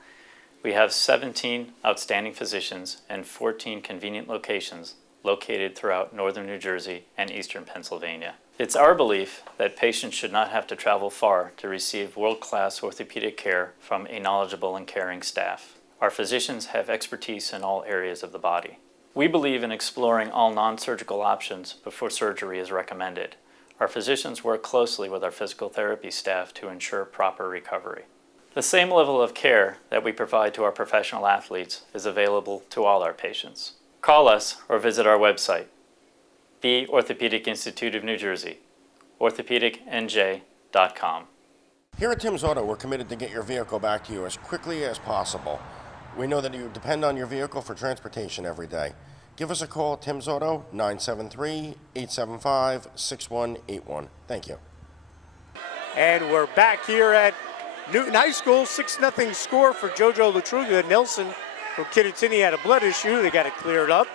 We have 17 outstanding physicians and 14 convenient locations located throughout northern New Jersey and eastern Pennsylvania. It's our belief that patients should not have to travel far to receive world-class orthopedic care from a knowledgeable and caring staff. Our physicians have expertise in all areas of the body. We believe in exploring all non-surgical options before surgery is recommended. Our physicians work closely with our physical therapy staff to ensure proper recovery. The same level of care that we provide to our professional athletes is available to all our patients. Call us or visit our website, the Orthopedic Institute of New Jersey, orthopedicnj.com. Here at Tim's Auto, we're committed to get your vehicle back to you as quickly as possible. We know that you depend on your vehicle for transportation every day. Give us a call at Tim's Auto, 973-875-6181. Thank you. And we're back here at Newton High School. 6-0 score for JoJo Latrulia. Nelson from Kittatinny had a blood issue. They got it cleared up.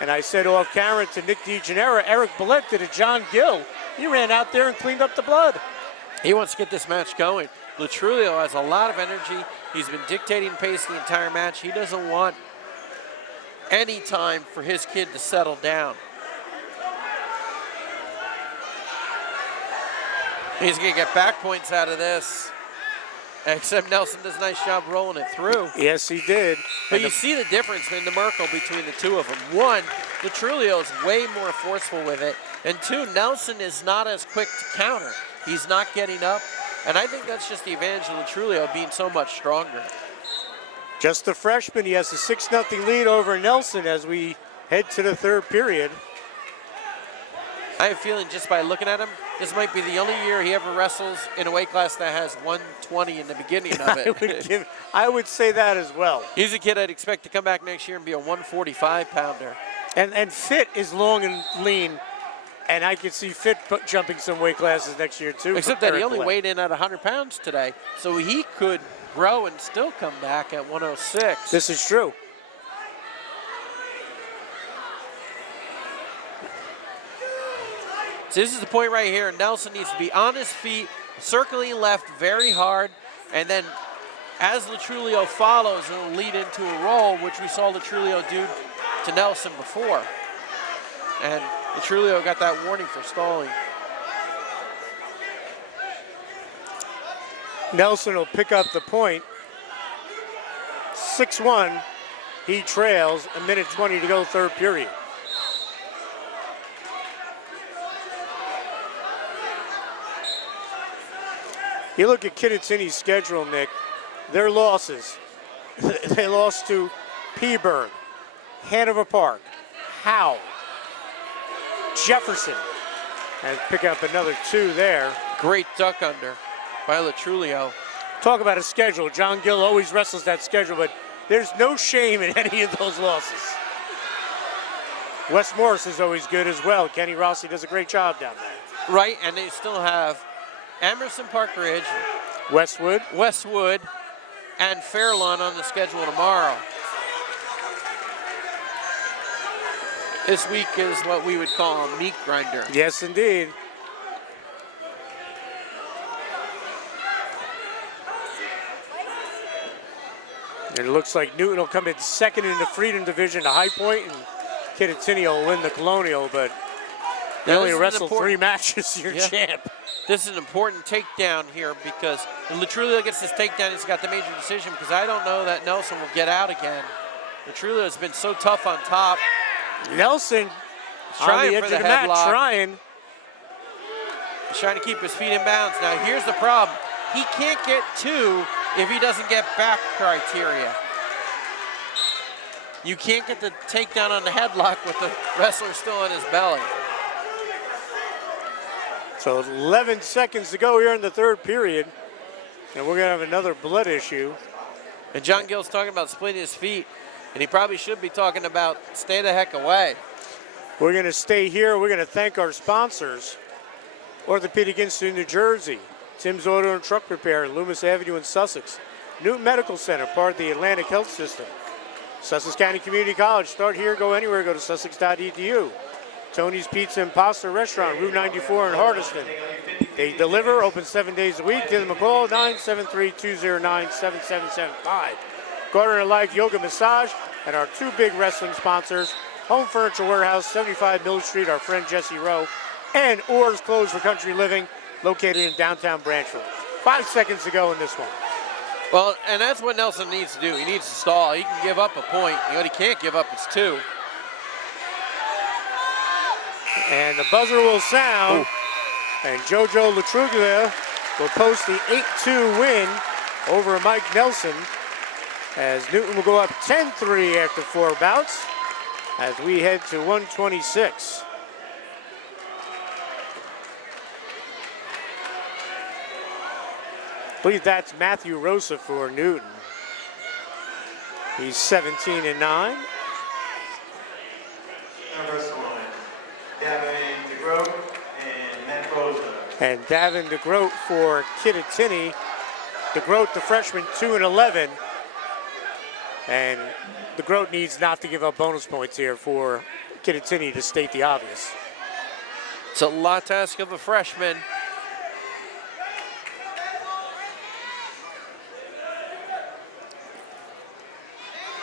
And I said off camera to Nick DeGenera, Eric Billette did a John Gill. He ran out there and cleaned up the blood. He wants to get this match going. Latrulio has a lot of energy. He's been dictating pace the entire match. He doesn't want any time for his kid to settle down. He's going to get back points out of this. Except Nelson does a nice job rolling it through. Yes, he did. But you see the difference in the Merkel between the two of them. One, Latrulio is way more forceful with it. And two, Nelson is not as quick to counter. He's not getting up. And I think that's just the advantage of Latrulio being so much stronger. Just a freshman. He has a 6-0 lead over Nelson as we head to the third period. I have a feeling just by looking at him, this might be the only year he ever wrestles in a weight class that has 120 in the beginning of it. I would say that as well. He's a kid I'd expect to come back next year and be a 145-pounder. And Fit is long and lean, and I could see Fit jumping some weight classes next year too. Except that he only weighed in at 100 pounds today, so he could grow and still come back at 106. This is true. So this is the point right here. Nelson needs to be on his feet, circling left very hard, and then as Latrulio follows, it'll lead into a roll, which we saw Latrulio do to Nelson before. And Latrulio got that warning for stalling. Nelson will pick up the point. 6-1, he trails, a minute 20 to go, third period. You look at Kittatinny's schedule, Nick, their losses. They lost to Peaburn, Hanover Park, Howe, Jefferson, and pick up another 2 there. Great duck under by Latrulio. Talk about a schedule. John Gill always wrestles that schedule, but there's no shame in any of those losses. Wes Morris is always good as well. Kenny Rossi does a great job down there. Right, and they still have Emerson Park Ridge, Westwood, and Fairlawn on the schedule tomorrow. This week is what we would call a meat grinder. Yes, indeed. And it looks like Newton will come in second in the Freedom Division to High Point, and Kittatinny will win the Colonial, but they only wrestled 3 matches, your champ. This is an important takedown here because when Latrulio gets this takedown, he's got the major decision because I don't know that Nelson will get out again. Latrulio has been so tough on top. Nelson trying on the edge for the of the mat, headlock. He's trying to keep his feet in bounds. Now here's the problem. He can't get 2 if he doesn't get back criteria. You can't get the takedown on the headlock with the wrestler still on his belly. So 11 seconds to go here in the third period. And we're going to have another blood issue. And John Gill's talking about splitting his feet, and he probably should be talking about stay the heck away. We're going to stay here. We're going to thank our sponsors. Orthopedic Institute of New Jersey, Tim's Auto and Truck Repair, Loomis Avenue in Sussex, Newton Medical Center, part of the Atlantic Health System, Sussex County Community College, start here, go anywhere, go to sussex.edu. Tony's Pizza and Pasta Restaurant, Route 94 in Hardiston. They deliver, open 7 days a week. Give them a call, 973-209-7775. Garden of Life Yoga Massage, and our 2 big wrestling sponsors, Home Furniture Warehouse, 75 Mill Street, our friend Jesse Rowe, and Orr's Clothes for Country Living, located in downtown Branchville. 5 seconds to go in this one. Well, and that's what Nelson needs to do. He needs to stall. He can give up a point. What he can't give up is 2. And the buzzer will sound. And JoJo Latruglia will post the 8-2 win over Mike Nelson as Newton will go up 10-3 after 4 bouts as we head to 126. I believe that's Matthew Rosa for Newton. He's 17-9. Davin DeGroat and Matt Rosa. And Davin DeGroat for Kittatinny. DeGroat, the freshman, 2-11. And DeGroat needs not to give up bonus points here for Kittatinny, to state the obvious. It's a lot to ask of a freshman.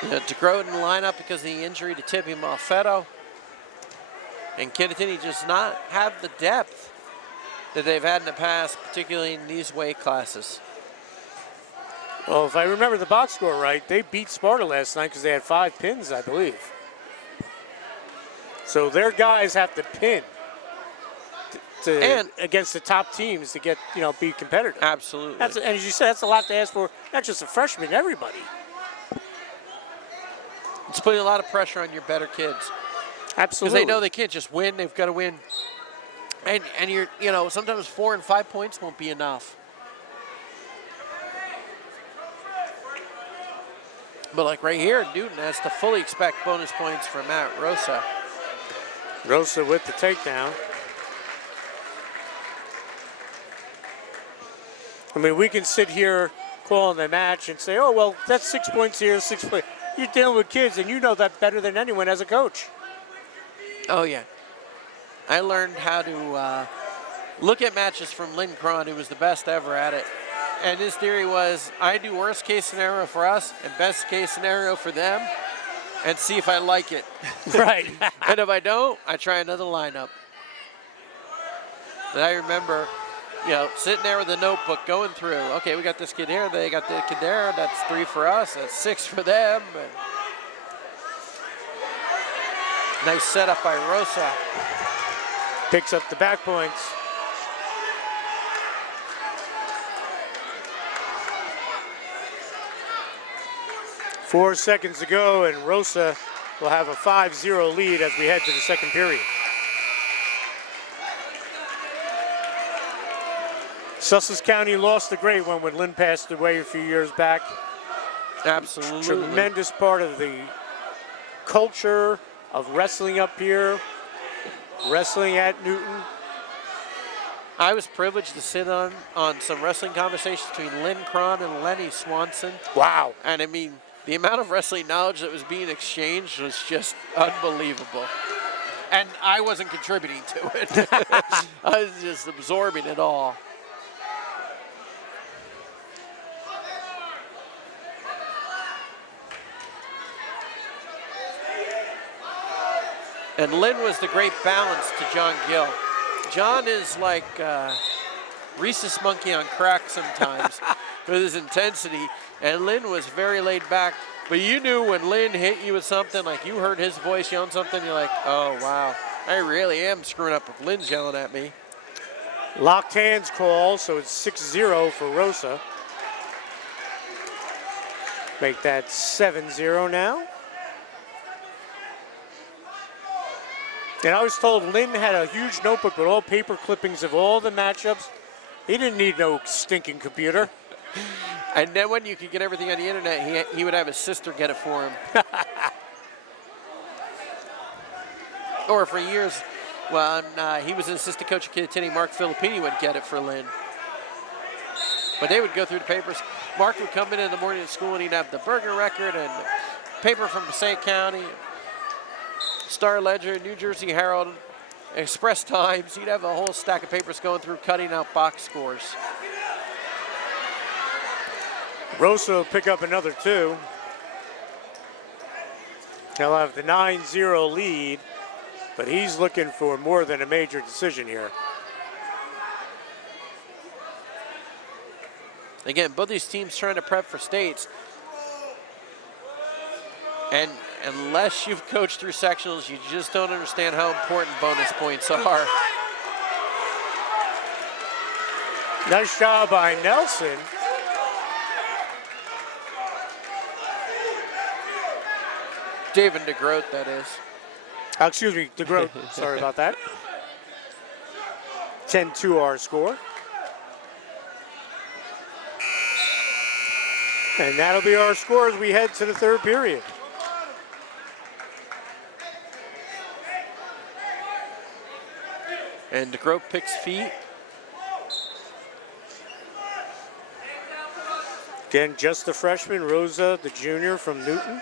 DeGroat in the lineup because of the injury to Tippy Malfetto. And Kittatinny does not have the depth that they've had in the past, particularly in these weight classes. Well, if I remember the box score right, they beat Sparta last night because they had 5 pins, I believe. So their guys have to pin against the top teams to get, be competitive. Absolutely. And as you said, that's a lot to ask for, not just a freshman, everybody. It's putting a lot of pressure on your better kids. Absolutely. Because they know they can't just win, they've got to win. And you're, sometimes 4 and 5 points won't be enough. But like right here, Newton has to fully expect bonus points from Matt Rosa. Rosa with the takedown. I mean, we can sit here calling the match and say, oh, well, that's 6 points here, 6 points. You're dealing with kids, and you know that better than anyone as a coach. Oh, yeah. I learned how to look at matches from Lynn Cron, who was the best ever at it. And his theory was, I do worst case scenario for us and best case scenario for them and see if I like it. Right. And if I don't, I try another lineup. And I remember, sitting there with a notebook going through, okay, we got this kid here, they got the kid there, that's 3 for us, that's 6 for them. And nice setup by Rosa. Picks up the back points. Four seconds to go, and Rosa will have a 5-0 lead as we head to the second period. Sussex County lost a great one when Lynn passed away a few years back. Absolutely. Tremendous part of the culture of wrestling up here, wrestling at Newton. I was privileged to sit on some wrestling conversations between Lynn Cron and Lenny Swanson. Wow. And I mean, the amount of wrestling knowledge that was being exchanged was just unbelievable. And I wasn't contributing to it. I was just absorbing it all. And Lynn was the great balance to John Gill. John is like rhesus monkey on crack sometimes with his intensity. And Lynn was very laid back. But you knew when Lynn hit you with something, like you heard his voice yelling something, you're like, oh, wow, I really am screwing up if Lynn's yelling at me. Locked hands call, so it's 6-0 for Rosa. Make that 7-0 now. And I was told Lynn had a huge notebook with all paper clippings of all the matchups. He didn't need no stinking computer. And then when you could get everything on the internet, he would have his sister get it for him. Or for years, when he was an assistant coach at Kittatinny, Mark Filippini would get it for Lynn. But they would go through the papers. Mark would come in the morning at school and he'd have the Burger Record and the paper from Passaic County, Star Ledger, New Jersey Herald, Express Times. He'd have a whole stack of papers going through, cutting out box scores. Rosa will pick up another 2. He'll have the 9-0 lead, but he's looking for more than a major decision here. Again, both these teams trying to prep for states. And unless you've coached through sectionals, you just don't understand how important bonus points are. Nice job by Nelson. David DeGroat, that is. Excuse me, DeGroat. Sorry about that. 10-2 our score. And that'll be our score as we head to the third period. And DeGroat picks feet. Again, just the freshman, Rosa, the junior from Newton.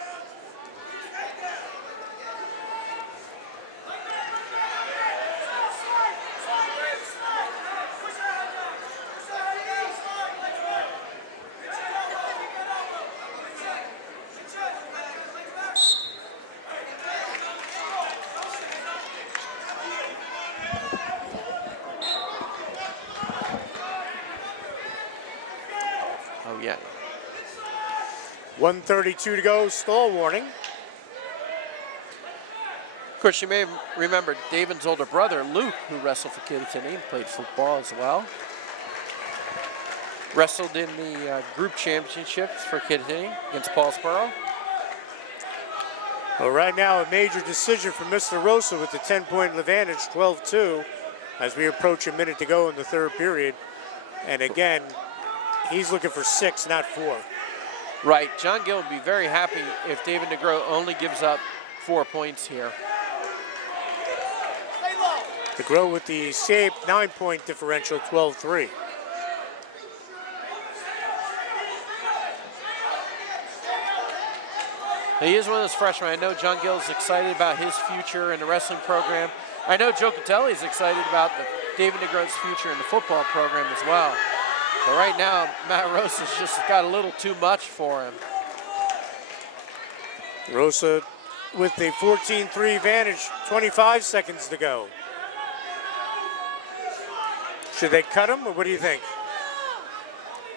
Oh, yeah. 1:32 to go, stall warning. Of course, you may have remembered David's older brother, Luke, who wrestled for Kittatinny and played football as well. Wrestled in the group championships for Kittatinny against Paulsboro. Well, right now, a major decision for Mr. Rosa with the 10-point advantage, 12-2, as we approach a minute to go in the third period. And again, he's looking for 6, not 4. Right. John Gill would be very happy if David DeGroat only gives up 4 points here. DeGroat with the safe 9-point differential, 12-3. He is one of those freshmen. I know John Gill is excited about his future in the wrestling program. I know Joe Catelli is excited about David DeGroat's future in the football program as well. But right now, Matt Rosa's just got a little too much for him. Rosa with the 14-3 advantage, 25 seconds to go. Should they cut him, or what do you think?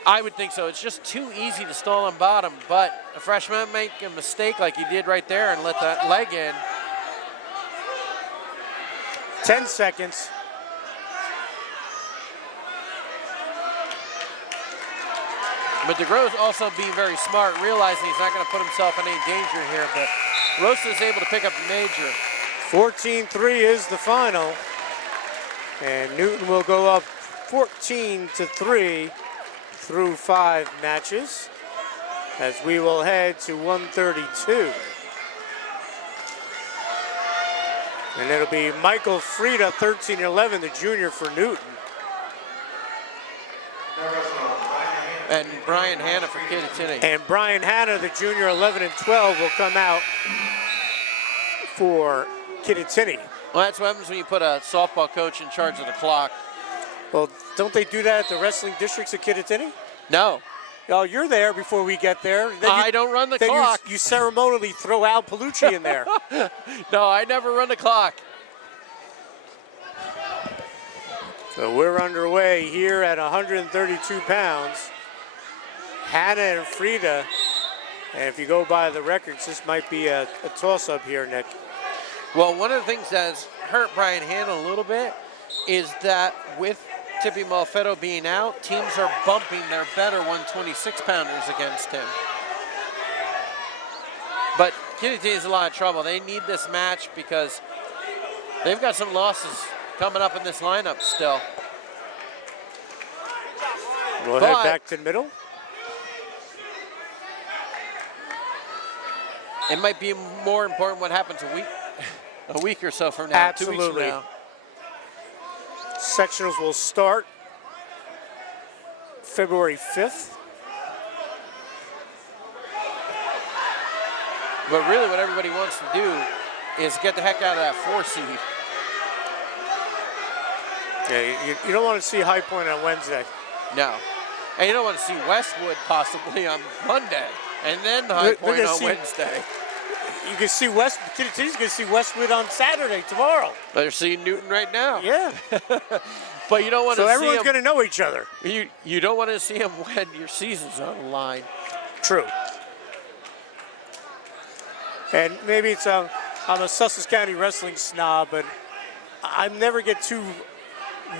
I would think so. It's just too easy to stall on bottom, but a freshman make a mistake like he did right there and let that leg in. 10 seconds. But DeGroat also being very smart, realizing he's not going to put himself in any danger here, but Rosa is able to pick up the major. 14-3 is the final. And Newton will go up 14-3 through 5 matches, as we will head to 132. And it'll be Michael Frieda, 13-11, the junior for Newton. And Brian Hanna for Kittatinny. And Brian Hanna, the junior, 11-12, will come out for Kittatinny. Well, that's what happens when you put a softball coach in charge of the clock. Well, don't they do that at the wrestling districts of Kittatinny? No. Oh, you're there before we get there. Then I don't run the clock. You ceremonially throw Al Palucci in there. No, I never run the clock. So we're underway here at 132 pounds. Hanna and Frieda. And if you go by the records, this might be a toss-up here, Nick. Well, one of the things that's hurt Brian Hanna a little bit is that with Tippy Malfetto being out, teams are bumping their better 126-pounders against him. But Kittatinny is in a lot of trouble. They need this match because they've got some losses coming up in this lineup still. We'll head back to the middle. It might be more important what happens a week or so from now. Absolutely. 2 weeks from now. Sectionals will start February 5th. But really what everybody wants to do is get the heck out of that 4 seed. Yeah, you don't want to see High Point on Wednesday. No. And you don't want to see Westwood possibly on Monday. And then High Point on Wednesday. You can see Kittatinny's going to see Westwood on Saturday, tomorrow. They're seeing Newton right now. Yeah. But you don't want to see So everyone's going to know each other. You don't want to see them when your season's on the line. True. And maybe it's I'm a Sussex County wrestling snob, but I never get too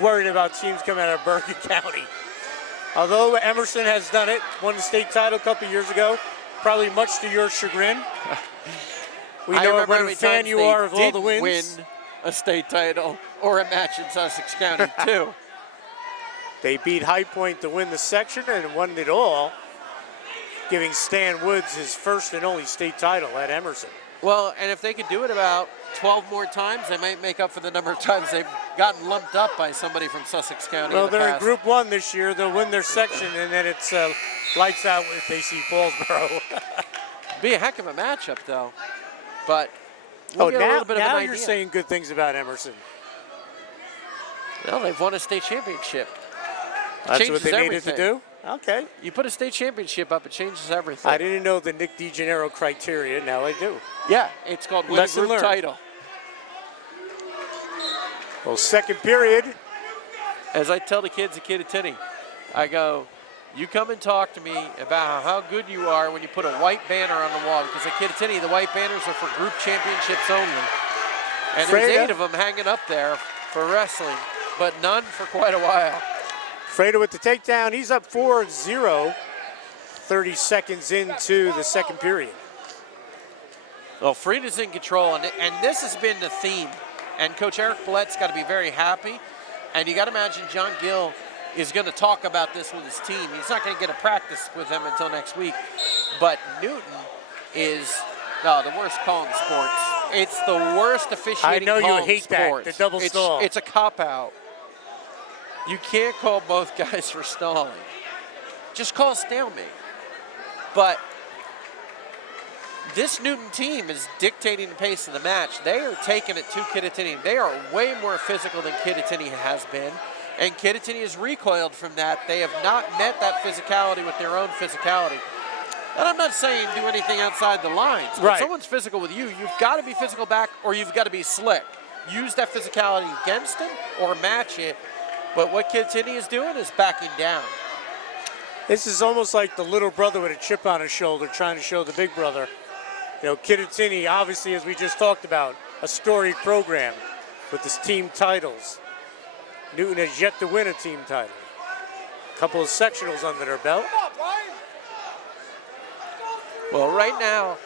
worried about teams coming out of Bergen County. Although Emerson has done it, won the state title a couple years ago, probably much to your chagrin. We I know remember what how a many fan times you they are of all the didn't wins. win a state title or a match in Sussex County, too. They beat High Point to win the section and won it all, giving Stan Woods his first and only state title at Emerson. Well, and if they could do it about 12 more times, they might make up for the number of times they've gotten lumped up by somebody from Sussex County. Well, in the they're past. in Group 1 this year. They'll win their section, and then it's lights out if they see Paulsboro. Be a heck of a matchup, though. But we'll get a little bit of an now idea. you're saying good things about Emerson. Well, they've won a state championship. That's Changes what they needed everything. to do? Okay. You put a state championship up, it changes everything. I didn't know the Nick DeGennaro criteria. Now I do. Yeah, it's called win a Lesson group learned. title. Well, second period. As I tell the kids at Kittatinny, I go, you come and talk to me about how good you are when you put a white banner on the wall. Because at Kittatinny, the white banners are for group championships only. And there's Freda. 8 of them hanging up there for wrestling, but none for quite a while. Freda with the takedown. He's up 4-0, 30 seconds into the second period. Well, Frieda's in control, and this has been the theme. And Coach Eric Ballett's got to be very happy. And you got to imagine John Gill is going to talk about this with his team. He's not going to get a practice with them until next week. But Newton is the worst call in sports. It's the worst officiating I know call you in hate sports. that, the double stall. It's a cop-out. You can't call both guys for stalling. Just call stalemate. But this Newton team is dictating the pace of the match. They are taking it to Kittatinny. They are way more physical than Kittatinny has been. And Kittatinny has recoiled from that. They have not met that physicality with their own physicality. And I'm not saying do anything outside the lines. But Right. someone's physical with you, you've got to be physical back or you've got to be slick. Use that physicality against them or match it. But what Kittatinny is doing is backing down. This is almost like the little brother with a chip on his shoulder trying to show the big brother. You know, Kittatinny, obviously, as we just talked about, a storied program with his team titles. Newton has yet to win a team title. A couple of sectionals under their belt. Well, right now,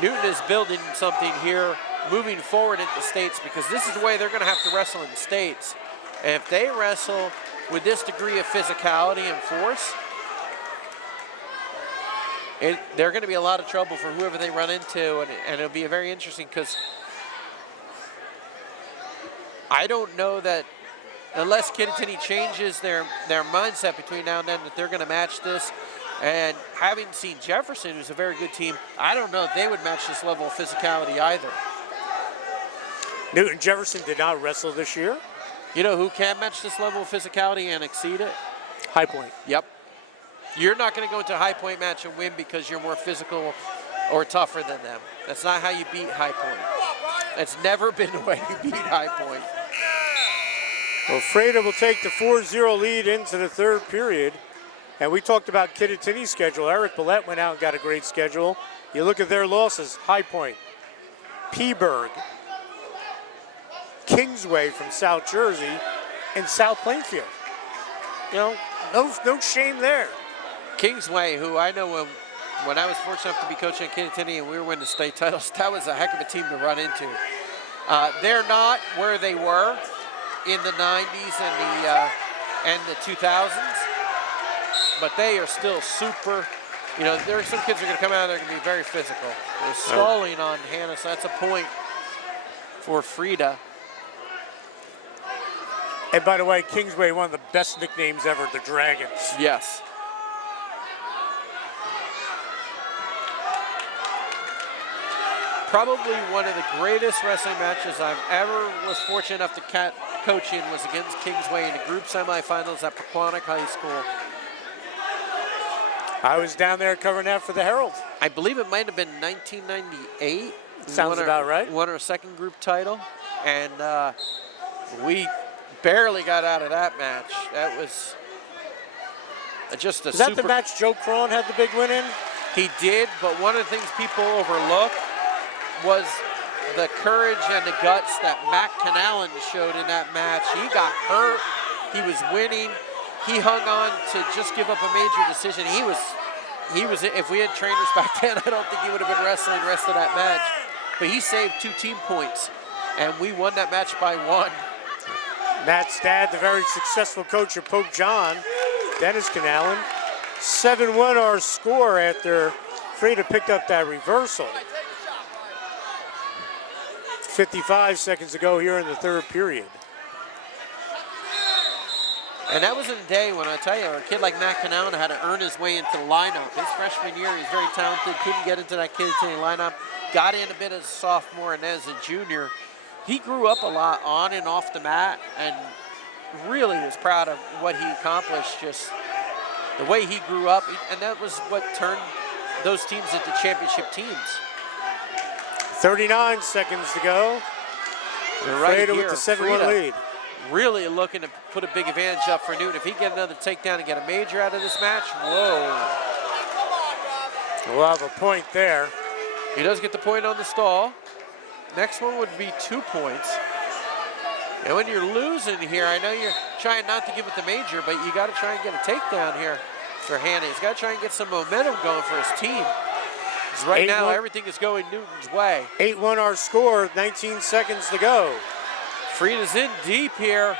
Newton is building something here, moving forward into states, because this is the way they're going to have to wrestle in states. And if they wrestle with this degree of physicality and force, they're going to be a lot of trouble for whoever they run into, and it'll be very interesting because I don't know that unless Kittatinny changes their mindset between now and then that they're going to match this. And having seen Jefferson, who's a very good team, I don't know if they would match this level of physicality either. Newton Jefferson did not wrestle this year. You know who can match this level of physicality and exceed it? High Point. Yep. You're not going to go into a High Point match and win because you're more physical or tougher than them. That's not how you beat High Point. That's never been the way you beat High Point. Well, Freda will take the 4-0 lead into the third period. And we talked about Kittatinny's schedule. Eric Ballett went out and got a great schedule. You look at their losses: High Point, Peaburg, Kingsway from South Jersey, and South Plainfield. You know, no shame there. Kingsway, who I know when I was fortunate enough to be coaching at Kittatinny and we were winning the state titles, that was a heck of a team to run into. They're not where they were in the 90s and the 2000s. But they are still super, you know, there are some kids that are going to come out and they're going to be very physical. They're stalling on Hannah, so that's a point for Freda. And by the way, Kingsway, one of the best nicknames ever, the Dragons. Yes. Probably one of the greatest wrestling matches I've ever was fortunate enough to coach in was against Kingsway in the group semifinals at Pequannock High School. I was down there covering that for the Herald. I believe it might have been 1998. Sounds about right. Won our second group title, and we barely got out of that match. That was just a Was that the match Joe Cron had the big win in? He did, but one of the things people overlook was the courage and the guts that Matt Canallen showed in that match. He got hurt. He was winning. he hung on to just give up a major decision. He was, if we had trainers back then, I don't think he would have been wrestling the rest of that match. But he saved 2 team points, and we won that match by 1. Matt Stad, the very successful coach of Pope John, Dennis Canallen. 7-1 our score after Frida picked up that reversal. 55 seconds to go here in the third period. And that was in a day when I tell you, a kid like Matt Canallen had to earn his way into the lineup. His freshman year, he was very talented, couldn't get into that Kittatinny lineup, got in a bit as a sophomore and as a junior. He grew up a lot on and off the mat and really was proud of what he accomplished, just the way he grew up, and that was what turned those teams into championship teams. 39 seconds to go. Right Frida here, with the 7-1 Frida lead. really looking to put a big advantage up for Newton. If he get another takedown and get a major out of this match, whoa. We'll have a point there. He does get the point on the stall. Next one would be 2 points. And when you're losing here, I know you're trying not to give it the major, but you got to try and get a takedown here for Hannah. He's got to try and get some momentum going for his team. 'Cause right now, everything is going Newton's way. 8-1 our score, 19 seconds to go. Frida's in deep here.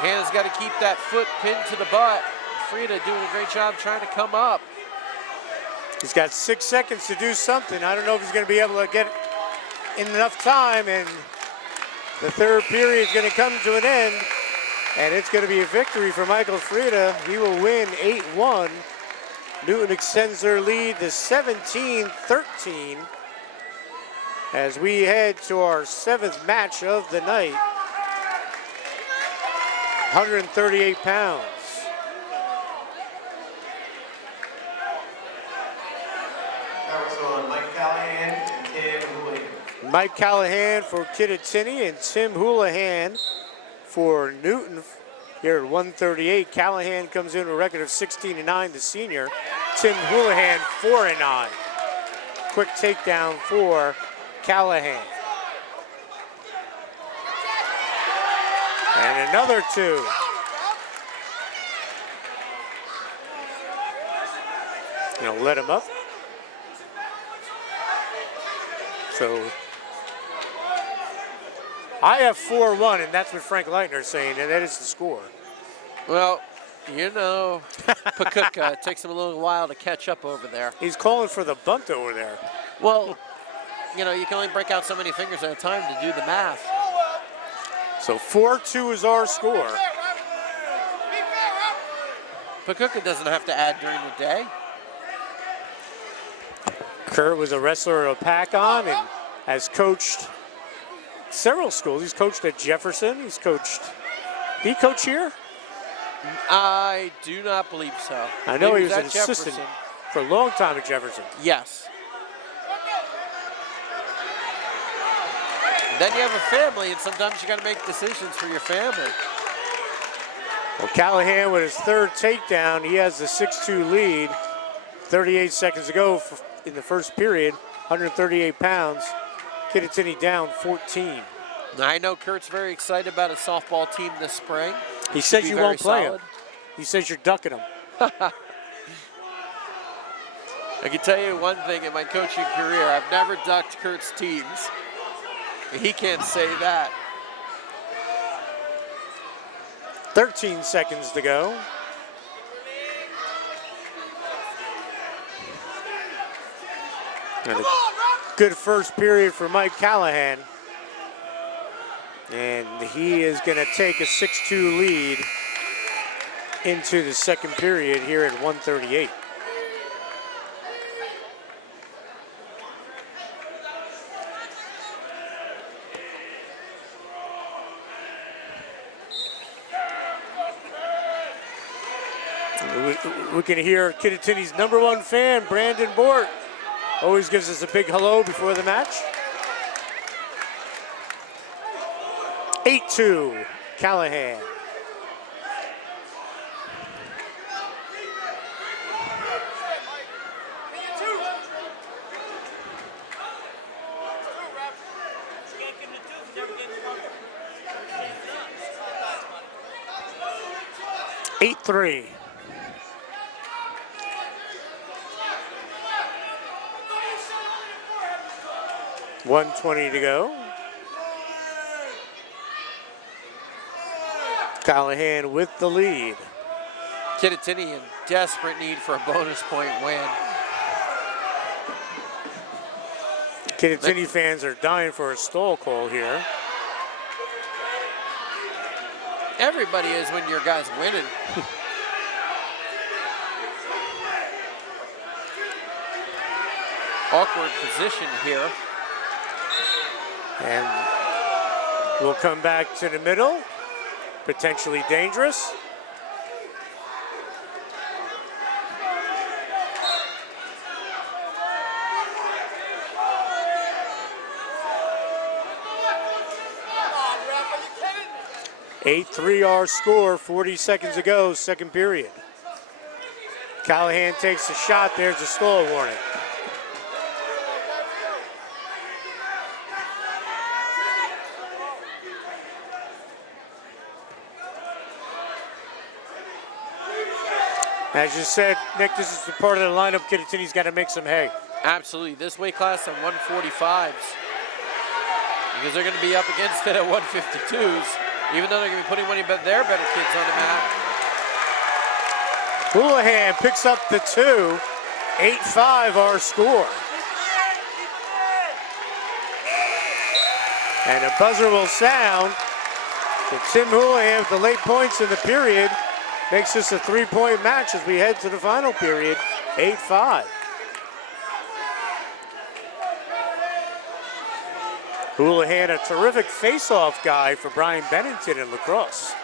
Hannah's got to keep that foot pinned to the butt. Frida doing a great job trying to come up. He's got 6 seconds to do something. I don't know if he's going to be able to get in enough time, and the third period is going to come to an end, and it's going to be a victory for Michael Frida. He will win 8-1. Newton extends their lead to 17-13 as we head to our 7th match of the night. 138 pounds. That was on Mike Callahan and Tim Houlihan. Mike Callahan for Kittatinny and Tim Houlihan for Newton. Here at 138, Callahan comes in with a record of 16-9, the senior. Tim Houlihan 4-9. Quick takedown for Callahan. And another 2. Gonna let him up. So I have 4-1, and that's what Frank Leitner's saying, and that is the score. Well, you know, Pakuka, it takes him a little while to catch up over there. He's calling for the bunt over there. Well, you know, you can only break out so many fingers at a time to do the math. So 4-2 is our score. Pakuka doesn't have to add during the day. Kurt was a wrestler of Pac-On and has coached several schools. He's coached at Jefferson. He's coached. Did he coach here? I do not believe so. I know he was at an assistant Jefferson. for a long time at Jefferson. Yes. Then you have a family, and sometimes you got to make decisions for your family. Well, Callahan with his 3rd takedown. He has the 6-2 lead. 38 seconds to go in the first period. 138 pounds. Kittatinny down 14. Now, I know Kurt's very excited about his softball team this spring. He says you won't play him. He says you're ducking him. I can tell you one thing in my coaching career, I've never ducked Kurt's teams. He can't say that. 13 seconds to go. And a good first period for Mike Callahan. And he is going to take a 6-2 lead into the second period here at 138. We can hear Kittatinny's #1 fan, Brandon Bort. Always gives us a big hello before the match. 8-2, Callahan. 8-3. $1:20 to go. Callahan with the lead. Kittatinny in desperate need for a bonus point win. Kittatinny fans are dying for a stall call here. Everybody is when your guy's winning. Awkward position here. And we'll come back to the middle. Potentially dangerous. Eight 3-yard score, 40 seconds ago, second period. Callahan takes a shot, there's a stall warning. As you said, Nick, this is the part of the lineup Kittatinny's got to make some hay. Absolutely, this weight class at 145s. Because they're going to be up against it at 152s. Even though they're going to be putting one of their better kids on the mat. Houlihan picks up the 2. 8-5 our score. And a buzzer will sound. So Tim Houlihan with the late points in the period makes this a 3-point match as we head to the final period. 8-5. Houlihan, a terrific face-off guy for Brian Bennington in lacrosse.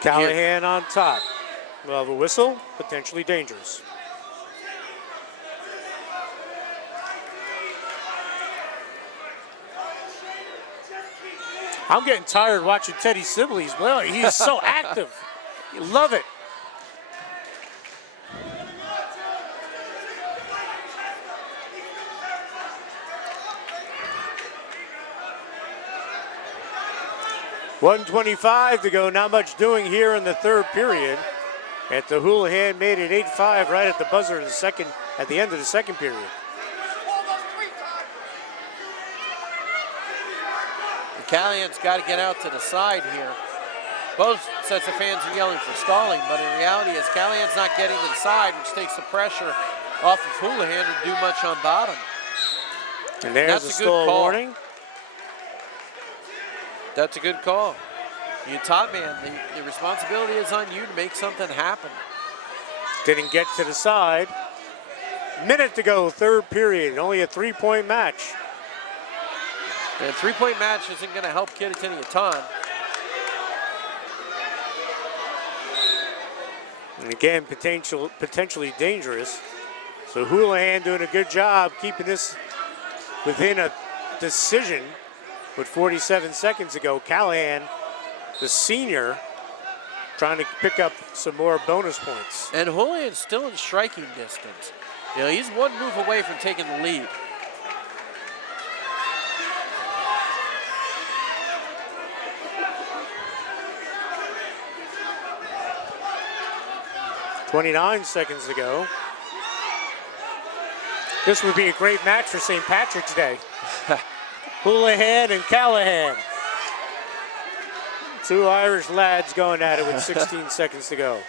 Callahan on top. We'll have a whistle, potentially dangerous. I'm getting tired watching Teddy Sibley's. Well, he's so active. You love it. $1:25 to go. Not much doing here in the third period. At the Houlihan made it 8-5 right at the buzzer at the end of the second period. Callahan's got to get out to the side here. Both sets of fans are yelling for stalling, but in reality, as Callahan's not getting to the side, which takes the pressure off of Houlihan to do much on bottom. And there's a stall warning. That's a good call. You top man, the responsibility is on you to make something happen. Didn't get to the side. Minute to go, third period. Only a 3-point match. And a 3-point match isn't going to help Kittatinny a ton. And again, potentially dangerous. So Houlihan doing a good job keeping this within a decision with 47 seconds to go. Callahan, the senior, trying to pick up some more bonus points. And Houlihan's still in striking distance. You know, he's one move away from taking the lead. .29 seconds to go. This would be a great match for St. Patrick's Day. Houlihan and Callahan. Two Irish lads going at it with 16 seconds to go.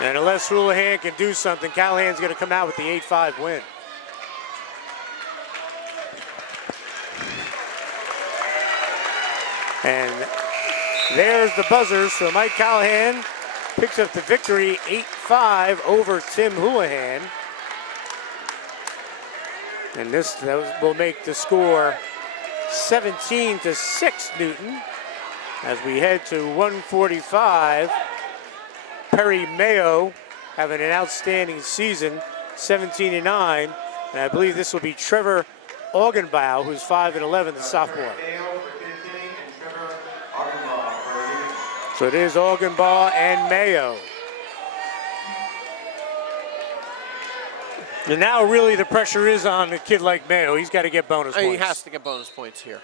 And unless Houlihan can do something, Callahan's going to come out with the 8-5 win. And there's the buzzer, so Mike Callahan picks up the victory, 8-5 over Tim Houlihan. And this will make the score 17-6 Newton as we head to 145. Perry Mayo having an outstanding season, 17-9. And I believe this will be Trevor Augenbaugh, who's 5'11", the sophomore. Mayo for Kittatinny and Trevor Argenbaugh for Unity. So it is Augenbaugh and Mayo. And now really the pressure is on a kid like Mayo. He's got to get bonus points. He has to get bonus points here.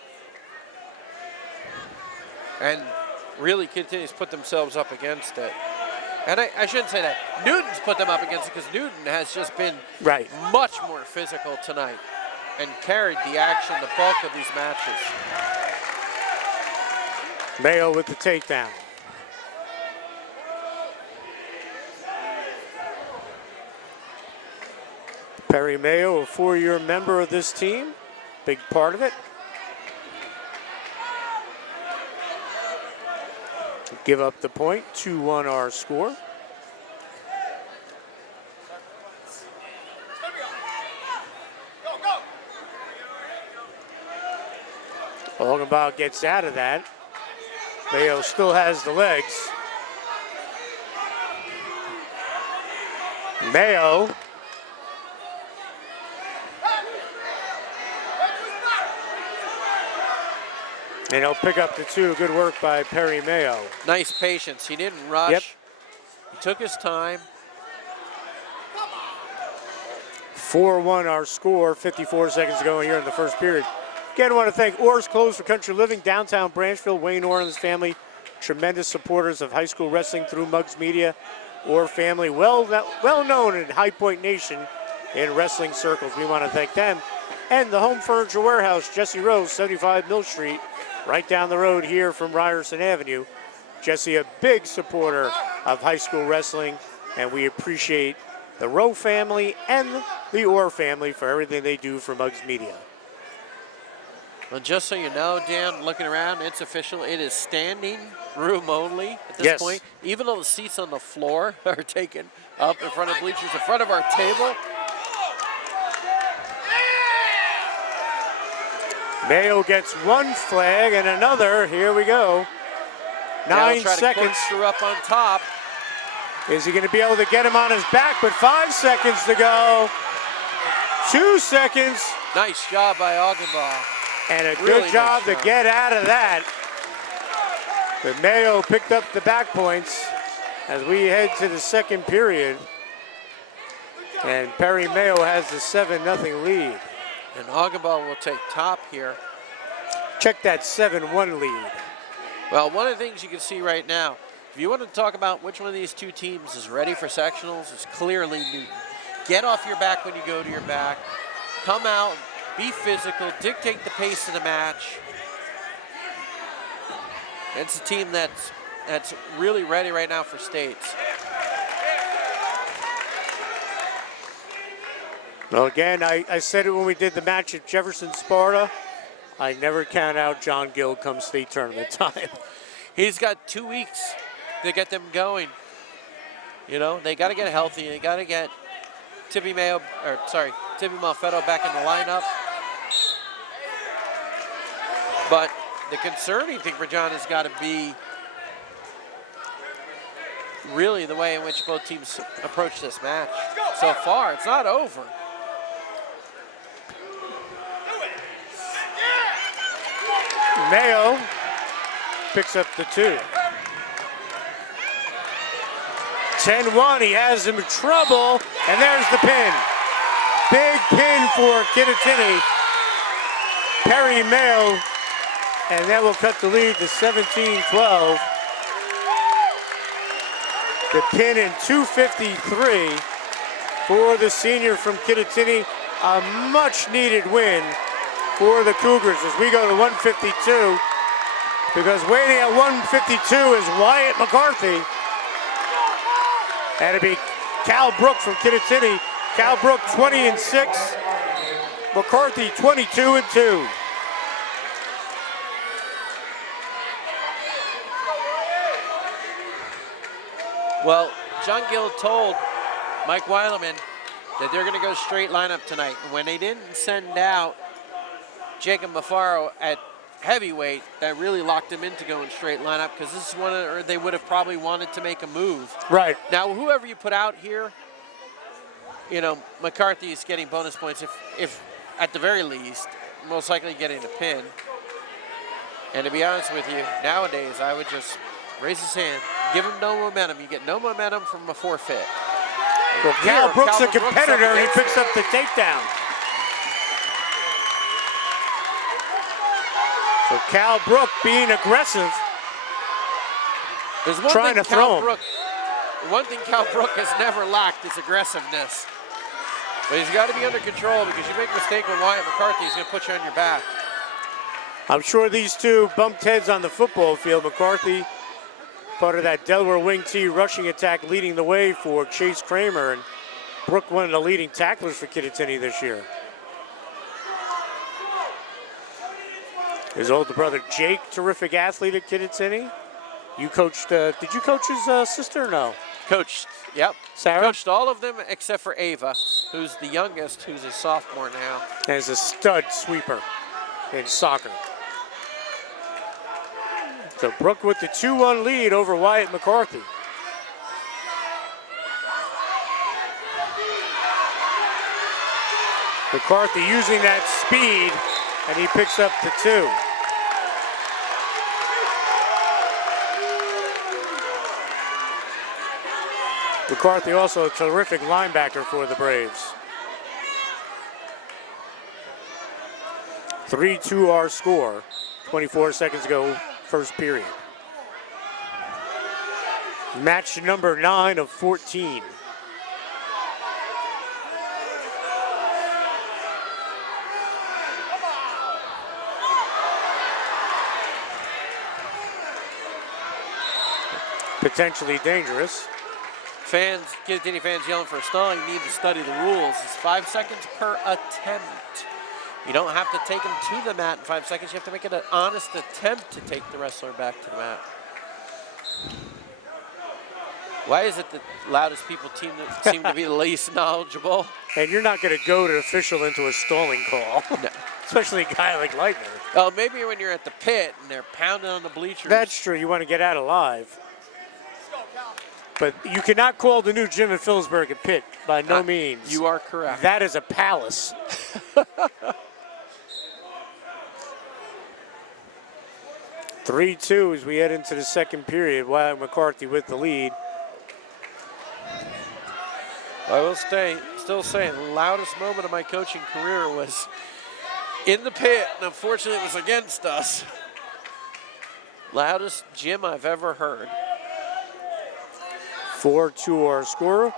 And really, Kittatinny's put themselves up against it. And I shouldn't say that. Newton's put them up against it because Newton has just been much more physical tonight and carried the action, the bulk of these matches. Mayo with the takedown. Perry Mayo, a 4-year member of this team, big part of it. Give up the point, 2-1 our score. Augenbaugh gets out of that. Mayo still has the legs. Mayo. And he'll pick up the 2. Good work by Perry Mayo. Nice patience. He didn't rush. Yep. He took his time. 4-1 our score, 54 seconds to go here in the first period. Again, I want to thank Orr's Clothes for Country Living, downtown Branchville. Wayne Orr and his family, tremendous supporters of high school wrestling through Muggs Media. Orr family, well known in High Point Nation in wrestling circles. We want to thank them. And the Home Furniture Warehouse, Jesse Rose, 75 Mill Street, right down the road here from Ryerson Avenue. Jesse, a big supporter of high school wrestling, and we appreciate the Rowe family and the Orr family for everything they do for Muggs Media. Well, just so you know, Dan, looking around, it's official. It is standing room only at this point. Even though the seats on the floor are taken up in front of bleachers, in front of our table. Mayo gets 1 flag and another. Here we go. 9 seconds. Up on top. Is he going to be able to get him on his back? But 5 seconds to go. 2 seconds. Nice job by Augenbaugh. And a good job to get out of that. But Mayo picked up the back points as we head to the second period. And Perry Mayo has the 7-0 lead. And Augenbaugh will take top here. Check that 7-1 lead. Well, one of the things you can see right now, if you want to talk about which one of these two teams is ready for sectionals, it's clearly Newton. Get off your back when you go to your back. Come out, be physical, dictate the pace of the match. It's a team that's really ready right now for states. Well, again, I said it when we did the match at Jefferson Sparta. I never count out John Gill come state tournament time. He's got 2 weeks to get them going. You know, they got to get healthy. They got to get Tippy Malfetto back in the lineup. But the concerning thing for John has got to be really the way in which both teams approach this match. So far, it's not over. Mayo picks up the 2. 10-1, he has him in trouble, and there's the pin. Big pin for Kittatinny. Perry Mayo, and that will cut the lead to 17-12. The pin in 2:53 for the senior from Kittatinny. A much-needed win for the Cougars as we go to 152, because waiting at 152 is Wyatt McCarthy. And it'll be Cal Brook from Kittatinny. Cal Brook 20-6, McCarthy 22-2. Well, John Gill told Mike Weileman that they're going to go straight lineup tonight. And when they didn't send out Jacob Mafaro at heavyweight, that really locked him into going straight lineup, because this is one of they would have probably wanted to make a move. Right. Now, whoever you put out here, you know, McCarthy is getting bonus points. If at the very least, most likely getting a pin. And to be honest with you, nowadays I would just raise his hand, give him no momentum. You get no momentum from a forfeit. Well, Cal Brooks, a Calvin Brooks competitor, up and he against picks up the takedown. So Cal Brook being aggressive, There's one trying thing to throw him. One thing Cal Brook has never lacked is aggressiveness. But he's got to be under control, because you make a mistake with Wyatt McCarthy, he's going to put you on your back. I'm sure these two bumped heads on the football field. McCarthy, part of that Delaware wing T rushing attack, leading the way for Chase Kramer, and Brook, one of the leading tacklers for Kittatinny this year. His older brother Jake, terrific athlete at Kittatinny. You coached, did you coach his sister or no? Coached, yep. Sarah? Coached all of them except for Ava, who's the youngest, who's a sophomore now. And is a stud sweeper in soccer. So Brook with the 2-1 lead over Wyatt McCarthy. McCarthy using that speed, and he picks up the 2. McCarthy also a terrific linebacker for the Braves. 3-2 our score. 24 seconds ago, first period. Match number 9 of 14. Potentially dangerous. Fans, Kittatinny fans yelling for a stalling, need to study the rules. It's 5 seconds per attempt. You don't have to take him to the mat in 5 seconds. You have to make it an honest attempt to take the wrestler back to the mat. Why is it the loudest people seem to be the least knowledgeable? And you're not going to go to official into a stalling call. No. Especially a guy like Leitner. Oh, maybe when you're at the pit and they're pounding on the bleachers. That's true. You want to get out alive. But you cannot call the new gym in Phillipsburg a pit, by no means. You are correct. That is a palace. (3-2) as we head into the second period. Wyatt McCarthy with the lead. I will still saying, the loudest moment of my coaching career was in the pit, and unfortunately it was against us. Loudest gym I've ever heard. 4-2 our score.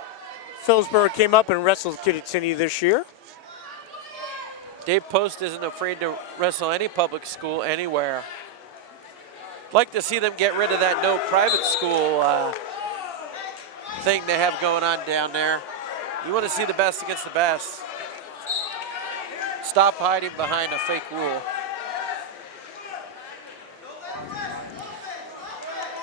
Phillipsburg came up and wrestled Kittatinny this year. Dave Post isn't afraid to wrestle any public school anywhere. Like to see them get rid of that no private school thing they have going on down there. You want to see the best against the best. Stop hiding behind a fake rule.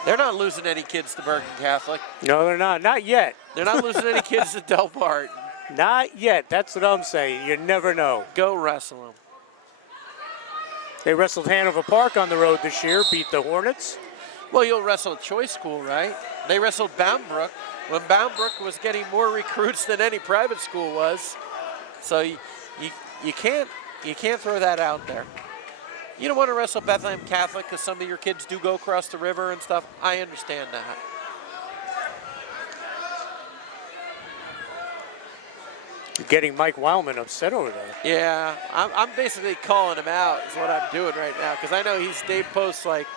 They're not losing any kids to Bergen Catholic. No, they're not. Not yet. They're not losing any kids to Del Bart. Not yet. That's what I'm saying. You never know. Go wrestle them. They wrestled Hanover Park on the road this year, beat the Hornets. Well, you'll wrestle Choice School, right? They wrestled Boundbrook when Boundbrook was getting more recruits than any private school was. So you can't throw that out there. You don't want to wrestle Bethlehem Catholic because some of your kids do go across the river and stuff. I understand that. You're getting Mike Wildman upset over there. Yeah, I'm basically calling him out is what I'm doing right now, because I know he's Dave Post's like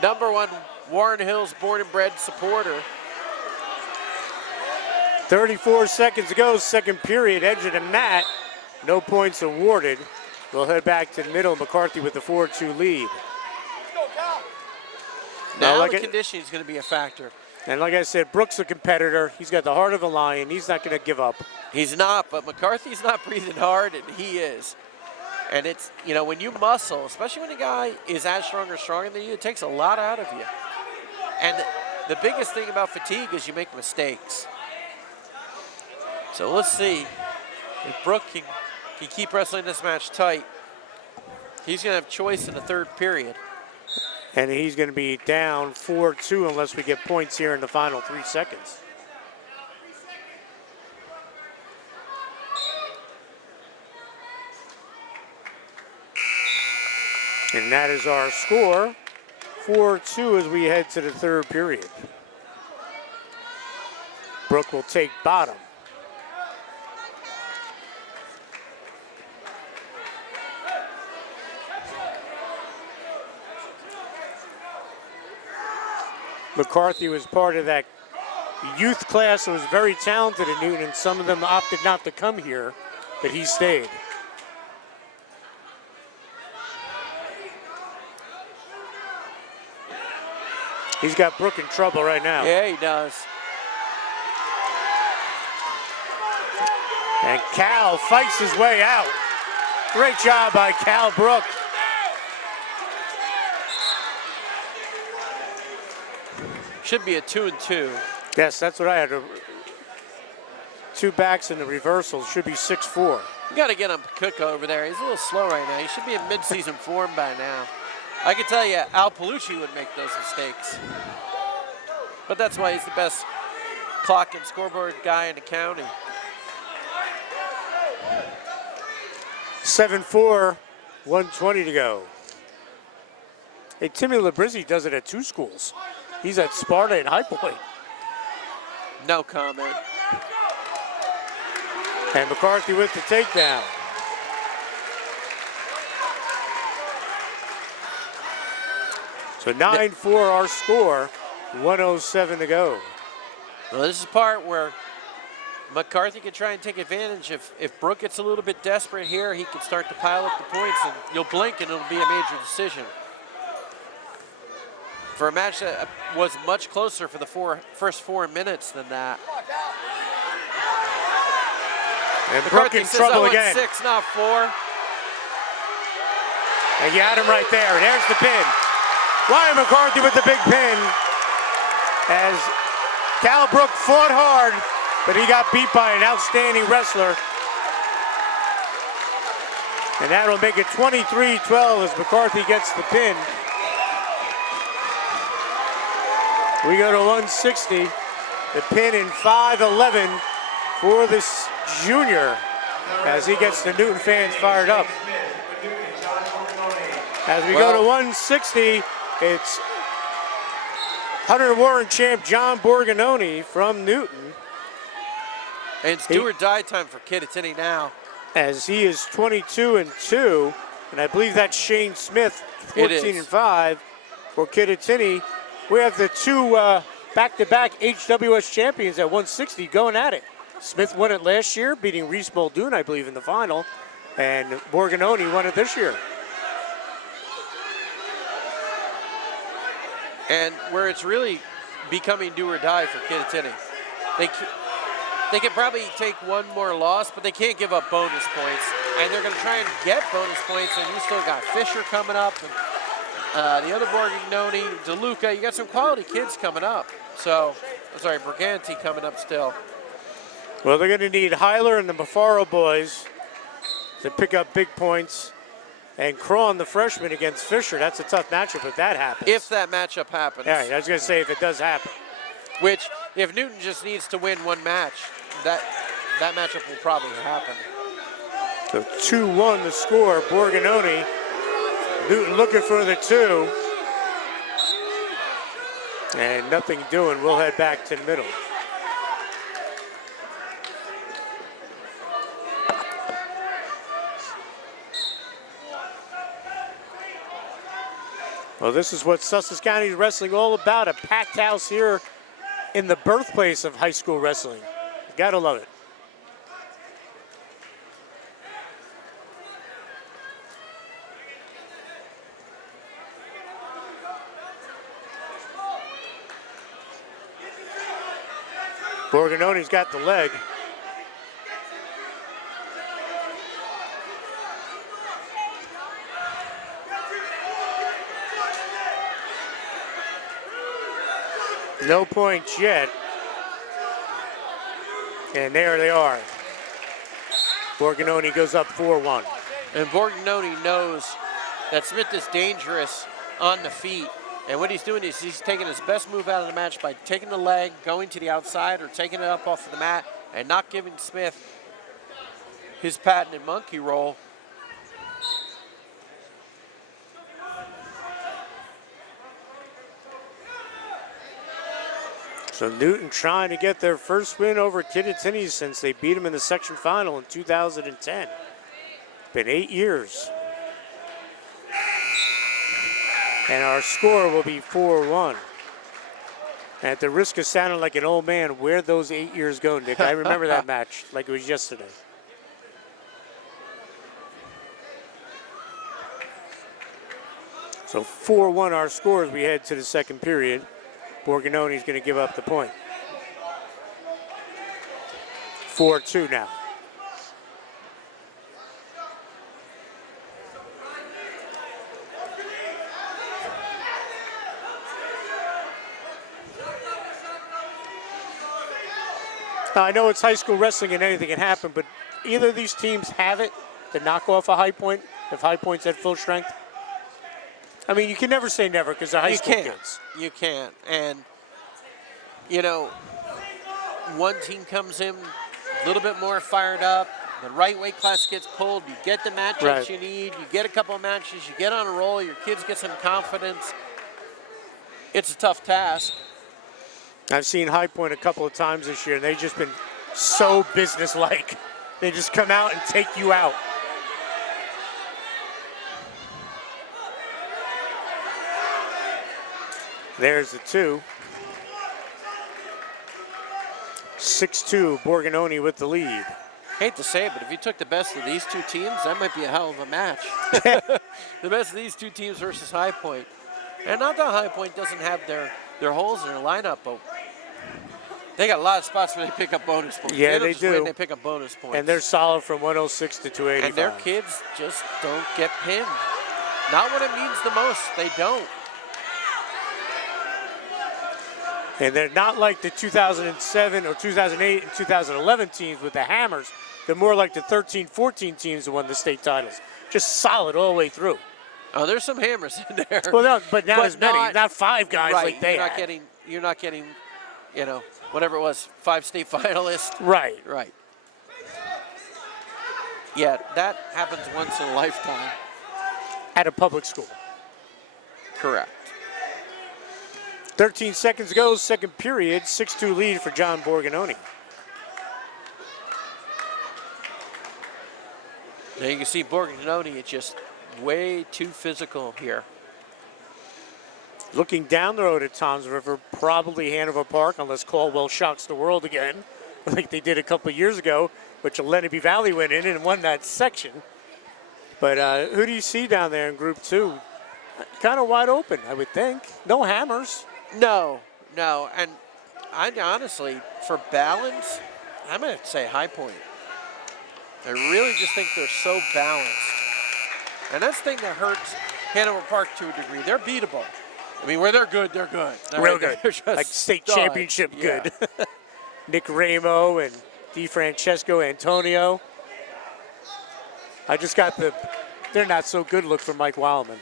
#1 Warren Hills born and bred supporter. 34 seconds ago, second period, edge of the mat. No points awarded. We'll head back to the middle. McCarthy with the 4-2 lead. Now the conditioning is going to be a factor. And like I said, Brooks a competitor. He's got the heart of a lion. He's not going to give up. He's not, but McCarthy's not breathing hard, and he is. And it's, you know, when you muscle, especially when a guy is as strong or stronger than you, it takes a lot out of you. And the biggest thing about fatigue is you make mistakes. So let's see if Brooke can keep wrestling this match tight. He's going to have choice in the third period. And he's going to be down 4-2 unless we get points here in the final 3 seconds. And that is our score, 4-2 as we head to the third period. Brook will take bottom. McCarthy was part of that youth class that was very talented at Newton, and some of them opted not to come here, but he stayed. He's got Brook in trouble right now. Yeah, he does. And Cal fights his way out. Great job by Cal Brook. Should be a 2-2. Yes, that's what I had. Two backs in the reversal. Should be 6-4. You got to get him Cook over there. He's a little slow right now. He should be in mid-season form by now. I can tell you, Al Palucci would make those mistakes. But that's why he's the best clock and scoreboard guy in the county. 7-4, 1:20 to go. Hey, Timmy Labrizzi does it at two schools. He's at Sparta and High Point. No comment. And McCarthy with the takedown. So 9-4 our score, 1:07 to go. Well, this is the part where McCarthy can try and take advantage. If Brook gets a little bit desperate here, he can start to pile up the points, and you'll blink and it'll be a major decision. For a match that was much closer for the first 4 minutes than that. And Brook in trouble again. 6, not 4. And you had him right there. And there's the pin. Ryan McCarthy with the big pin. As Cal Brook fought hard, but he got beat by an outstanding wrestler. And that'll make it 23-12 as McCarthy gets the pin. We go to 160. The pin in 5:11 for this junior as he gets the Newton fans fired up. As we go to 160, it's Hunter Warren champ John Borgononi from Newton. And it's do or die time for Kittatinny now. As he is 22-2, and I believe that's Shane Smith, 14-5 for Kittatinny. We have the two back-to-back HWS champions at 160 going at it. Smith won it last year, beating Reese Muldoon, I believe, in the final, and Borgononi won it this year. And where it's really becoming do or die for Kittatinny. They can probably take one more loss, but they can't give up bonus points. And they're going to try and get bonus points, and you still got Fisher coming up, and the other Borgononi, DeLuca. You got some quality kids coming up. So, sorry, Briganti coming up still. Well, they're going to need Heiler and the Mafaro boys to pick up big points. And Cron, the freshman, against Fisher. That's a tough matchup if that happens. If that matchup happens. Yeah, I was going to say if it does happen. Which, if Newton just needs to win one match, that matchup will probably happen. So 2-1 the score. Borgononi. Newton looking for the 2. And nothing doing. We'll head back to the middle. Well, this is what Sussex County Wrestling all about, a packed house here in the birthplace of high school wrestling. Gotta love it. Borgononi's got the leg. No points yet. And there they are. Borgononi goes up 4-1. And Borgononi knows that Smith is dangerous on the feet. And what he's doing is he's taking his best move out of the match by taking the leg, going to the outside, or taking it up off of the mat, and not giving Smith his patented monkey roll. So Newton trying to get their first win over Kittatinny since they beat them in the section final in 2010. Been 8 years. And our score will be 4-1. At the risk of sounding like an old man, where'd those 8 years go, Nick? I remember that match like it was yesterday. So 4-1 our score as we head to the second period. Borgononi's going to give up the point. 4-2 now. Now, I know it's high school wrestling and anything can happen, but either of these teams have it to knock off a High Point if High Point's at full strength? I mean, you can never say never because they're high school kids. You can't. And, you know, one team comes in a little bit more fired up. The right weight class gets pulled. You get the matchups you need. You get a couple of matches. You get on a roll. Your kids get some confidence. It's a tough task. I've seen High Point a couple of times this year, and they've just been so businesslike. They just come out and take you out. There's the 2. 6-2, Borgononi with the lead. Hate to say it, but if you took the best of these two teams, that might be a hell of a match. The best of these two teams versus High Point. And not that High Point doesn't have their holes in their lineup, but they got a lot of spots where they pick up bonus points. Yeah, they do. Win, they pick up bonus points. And they're solid from 106 to 285. And their kids just don't get pinned. Not when it means the most. They don't. And they're not like the 2007 or 2008 and 2011 teams with the hammers. They're more like the 13-14 teams that won the state titles. Just solid all the way through. Oh, there's some hammers in there. Well, no, but not as many. Not 5 guys like they had. You're not getting, you know, whatever it was, 5 state finalists. Right. Right. Yeah, that happens once in a lifetime. At a public school. Correct. 13 seconds ago, second period, 6-2 lead for John Borgononi. Now you can see Borgononi, it's just way too physical here. Looking down the road at Toms River, probably Hanover Park, unless Caldwell shocks the world again, like they did a couple of years ago, which Lenape Valley went in and won that section. But who do you see down there in Group 2? Kind of wide open, I would think. No hammers. No. And I honestly, for balance, I'm going to say High Point. I really just think they're so balanced. And that's the thing that hurts Hanover Park to a degree. They're beatable. I mean, where they're good, they're good. Real good. Like state championship good. Nick Ramo and DiFrancesco Antonio. I just got the they're not so good look for Mike Wildman.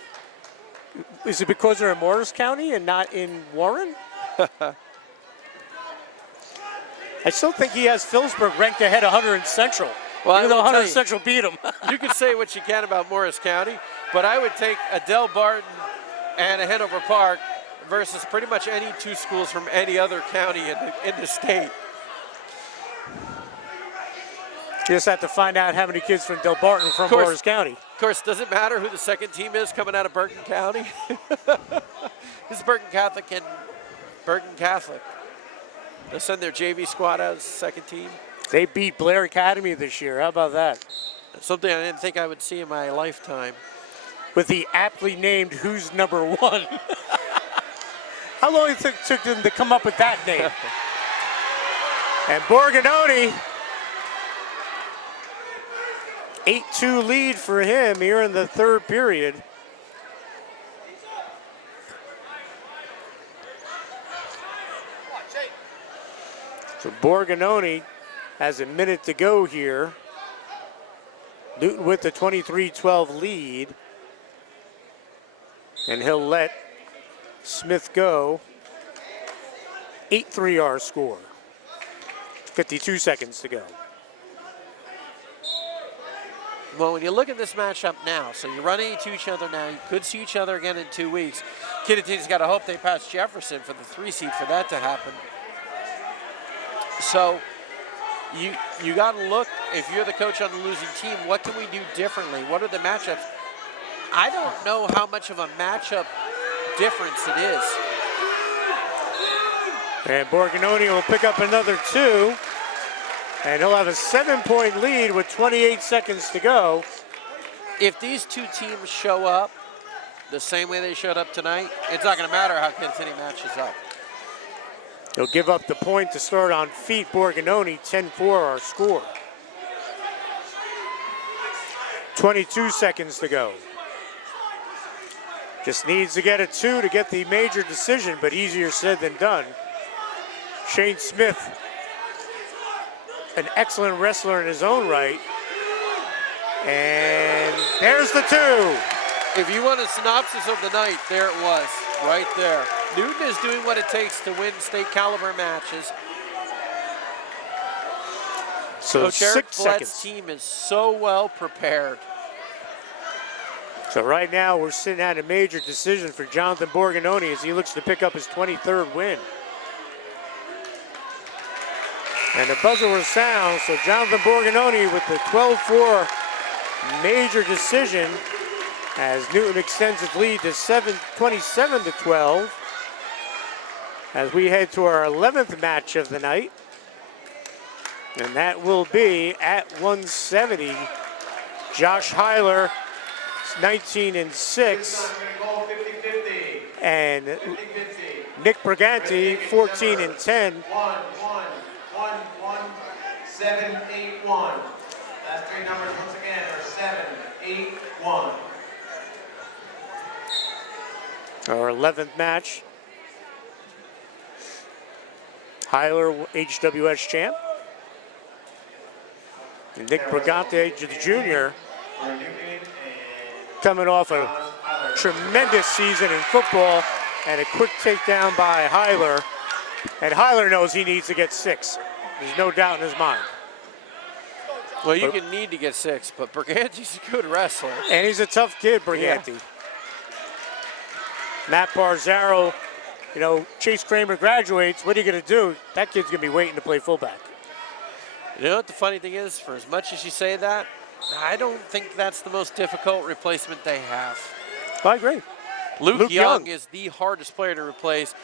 Is it because they're in Morris County and not in Warren? I still think he has Phillipsburg ranked ahead of Hunter and Central. Well, even though Hunter and Central beat him. You can say what you can about Morris County, but I would take a Del Barton and a Hanover Park versus pretty much any 2 schools from any other county in the state. You just have to find out how many kids from Del Barton from Morris County. Of course, does it matter who the second team is coming out of Bergen County? This is Bergen Catholic and Bergen Catholic. They'll send their JV squad out as the second team. They beat Blair Academy this year. How about that? Something I didn't think I would see in my lifetime. With the aptly named Who's Number 1. How long it took them to come up with that name? And Borgononi, 8-2 lead for him here in the third period. So Borgononi has a minute to go here. Newton with the 23-12 lead. And he'll let Smith go. 8-3 our score. 52 seconds to go. Well, when you look at this matchup now, so you're running into each other now. You could see each other again in 2 weeks. Kittatinny's got to hope they pass Jefferson for the 3 seed for that to happen. So you got to look, if you're the coach on the losing team, what can we do differently? What are the matchups? I don't know how much of a matchup difference it is. And Borgononi will pick up another 2. And he'll have a 7-point lead with 28 seconds to go. If these two teams show up the same way they showed up tonight, it's not going to matter how Kittatinny matches up. He'll give up the point to start on feet. Borgononi, 10-4 our score. 22 seconds to go. Just needs to get a 2 to get the major decision, but easier said than done. Shane Smith, an excellent wrestler in his own right. And there's the 2. If you want a synopsis of the night, there it was, right there. Newton is doing what it takes to win state caliber matches. So Coach Eric 6 Follett's seconds. team is so well prepared. So right now we're sitting at a major decision for Jonathan Borgononi as he looks to pick up his 23rd win. And the buzzer will sound, so Jonathan Borgononi with the 12-4 major decision as Newton extends its lead to 27-12 as we head to our 11th match of the night. And that will be at 170. Josh Heiler, 19-6. And Nick Briganti, 14-10. 7-8-1. Last 3 numbers once again are 7-8-1. Our 11th match. Heiler, HWS champ. And Nick Brigante, the junior, coming off a tremendous season in football and a quick takedown by Heiler. And Heiler knows he needs to get 6. There's no doubt in his mind. Well, you can need to get 6, but Briganti's a good wrestler. And he's a tough kid, Briganti. Yeah. Matt Barzaro, you know, Chase Kramer graduates. What are you going to do? That kid's going to be waiting to play fullback. You know what the funny thing is? For as much as you say that, I don't think that's the most difficult replacement they have. I agree. Luke Young is the hardest player to replace,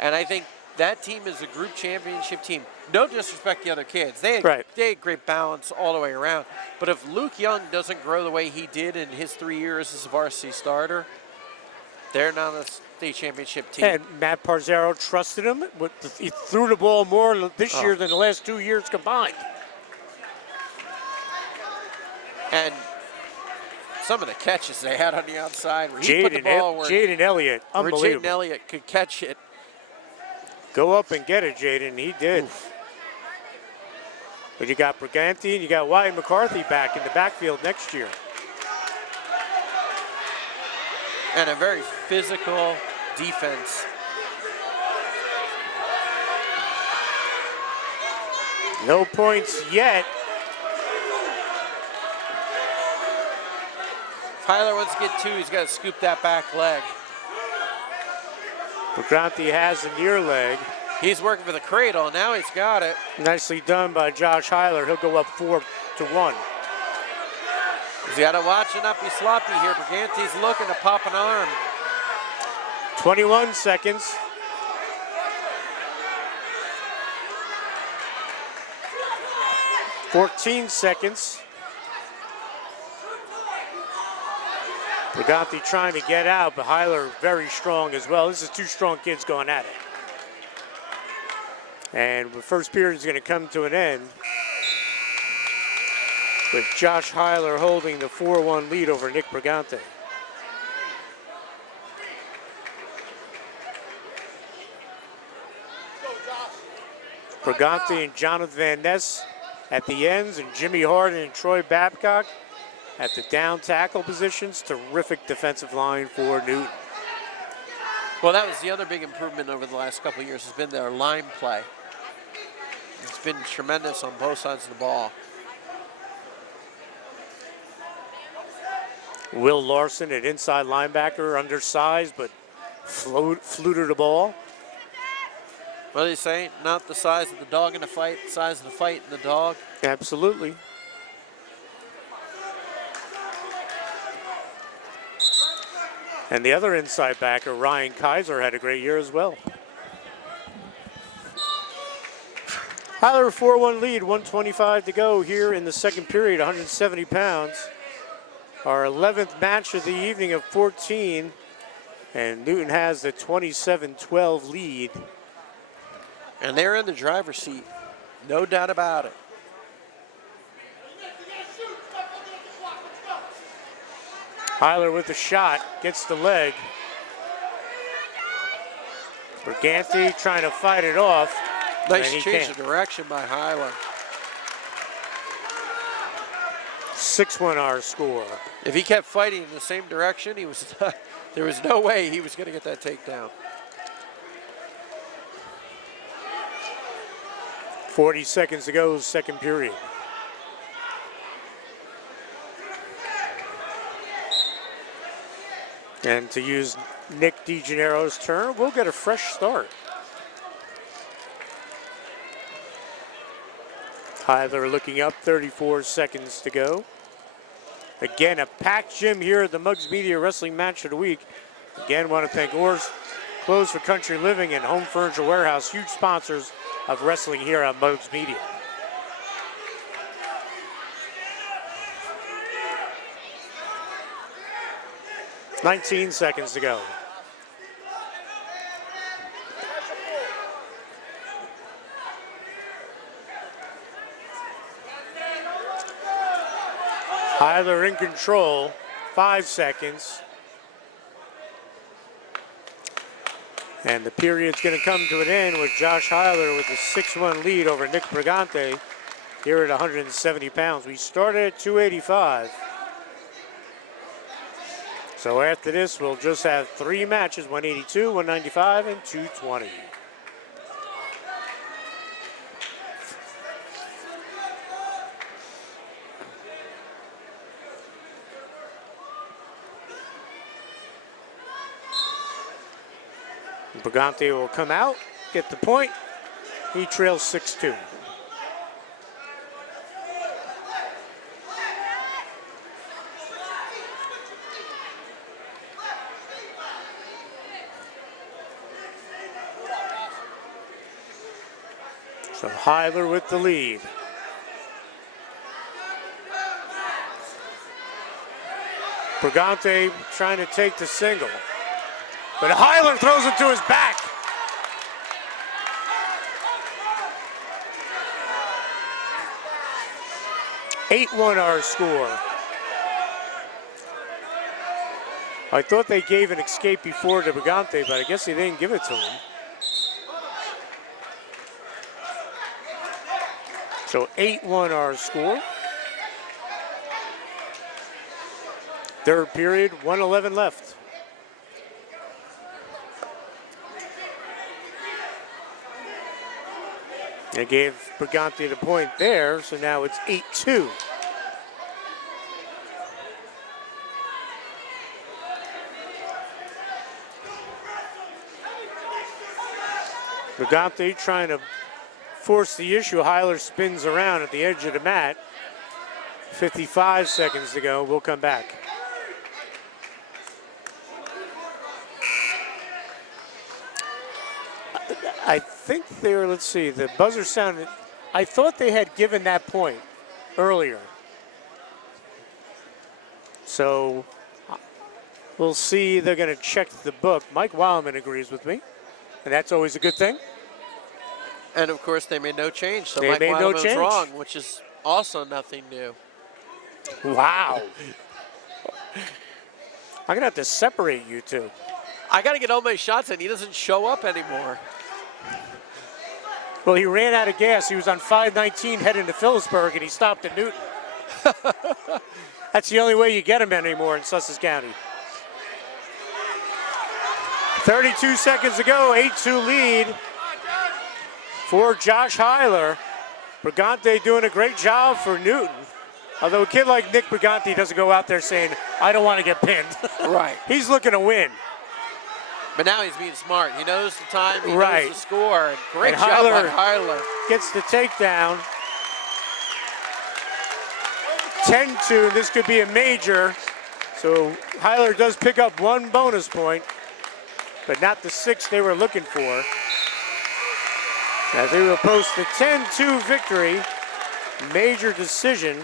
and I think that team is a group championship team. No disrespect to the other kids. They had great balance all the way around. But if Luke Young doesn't grow the way he did in his 3 years as a varsity starter, they're not a state championship team. And Matt Parzaro trusted him. He threw the ball more this year than the last 2 years combined. And some of the catches they had on the outside where he put the ball where Jaden Elliott, unbelievable. Jaden Elliott could catch it. Go up and get it, Jaden. He did. Oof. But you got Briganti and you got Wyatt McCarthy back in the backfield next year. And a very physical defense. No points yet. Tyler wants to get 2. He's got to scoop that back leg. Briganti has a near leg. He's working for the cradle. Now he's got it. Nicely done by Josh Heiler. He'll go up 4-1. He's got to watch and not be sloppy here. Briganti's looking to pop an arm. 21 seconds. $14 seconds. Briganti trying to get out, but Heiler very strong as well. This is 2 strong kids going at it. And the first period is going to come to an end with Josh Heiler holding the 4-1 lead over Nick Briganti. Briganti and Jonathan Van Ness at the ends, and Jimmy Harden and Troy Babcock at the down tackle positions. Terrific defensive line for Newton. Well, that was the other big improvement over the last couple of years has been their line play. It's been tremendous on both sides of the ball. Will Larson, an inside linebacker, undersized, but flew to the ball. What do they say? Not the size of the dog in the fight, the size of the fight in the dog. Absolutely. And the other inside backer, Ryan Kaiser, had a great year as well. Hyler 4-1 lead, 125 to go here in the second period, 170 pounds. Our 11th match of the evening of 14, and Newton has the 27-12 lead. And they're in the driver's seat, no doubt about it. Hyler with the shot, gets the leg. Briganti trying to fight it off. Nice and change of direction by Hyler. 6-1 our score. If he kept fighting in the same direction, he was there was no way he was going to get that takedown. 40 seconds to go, second period. And to use Nick DeGennaro's term, we'll get a fresh start. Hyler looking up, 34 seconds to go. Again, a packed gym here at the Muggs Media Wrestling Match of the Week. Again, want to thank Orr's Clothes for Country Living and Home Furniture Warehouse, huge sponsors of wrestling here on Muggs Media. "19 seconds to go. Hyler in control, 5 seconds. And the period's going to come to an end with Josh Hyler with a 6-1 lead over Nick Brigante here at 170 pounds. We started at 285. So after this, we'll just have 3 matches, 182, 195, and 220. Brigante will come out, get the point. He trails 6-2. So Hyler with the lead. Brigante trying to take the single. But Hyler throws it to his back. (8-1) our score. I thought they gave an escape before to Brigante, but I guess they didn't give it to him. So 8-1 our score. Third period, 1:11 left. They gave Brigante the point there, so now it's 8-2. Brigante trying to force the issue. Hyler spins around at the edge of the mat. 55 seconds to go. We'll come back. I think they're, let's see, the buzzer sounded, I thought they had given that point earlier. So we'll see, they're gonna check the book. Mike Wildman agrees with me, and that's always a good thing. And of course they made no change, so They Mike made no Wildman's change. wrong, which is also nothing new. Wow. I'm gonna have to separate you two. I gotta get all my shots in, he doesn't show up anymore. Well, he ran out of gas. He was on 519 heading to Phillipsburg, and he stopped at Newton. That's the only way you get him anymore in Sussex County. 32 seconds to go, 8-2 lead for Josh Hyler. Brigante doing a great job for Newton. Although a kid like Nick Brigante doesn't go out there saying, I don't want to get pinned. Right. He's looking to win. But now he's being smart. He knows the time, he Right. knows the score. And great And job by Hyler Hyler. gets the takedown. 10-2, this could be a major. So Hyler does pick up 1 bonus point, but not the 6 they were looking for. As they will post the 10-2 victory, major decision.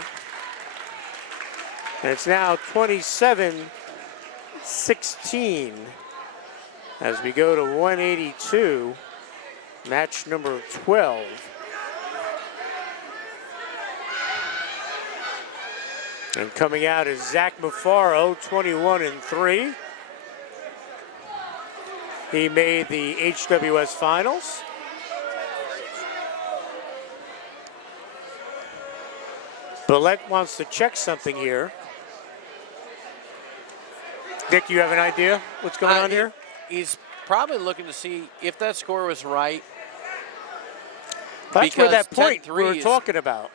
And it's now 27-16 as we go to 182, match number 12. And coming out is Zach Mafaro, 21-3. He made the HWS finals. Billette wants to check something here. Dick, you have an idea what's going on here? He's probably looking to see if that score was right. That's where that Because point we were 10-3 is- talking about.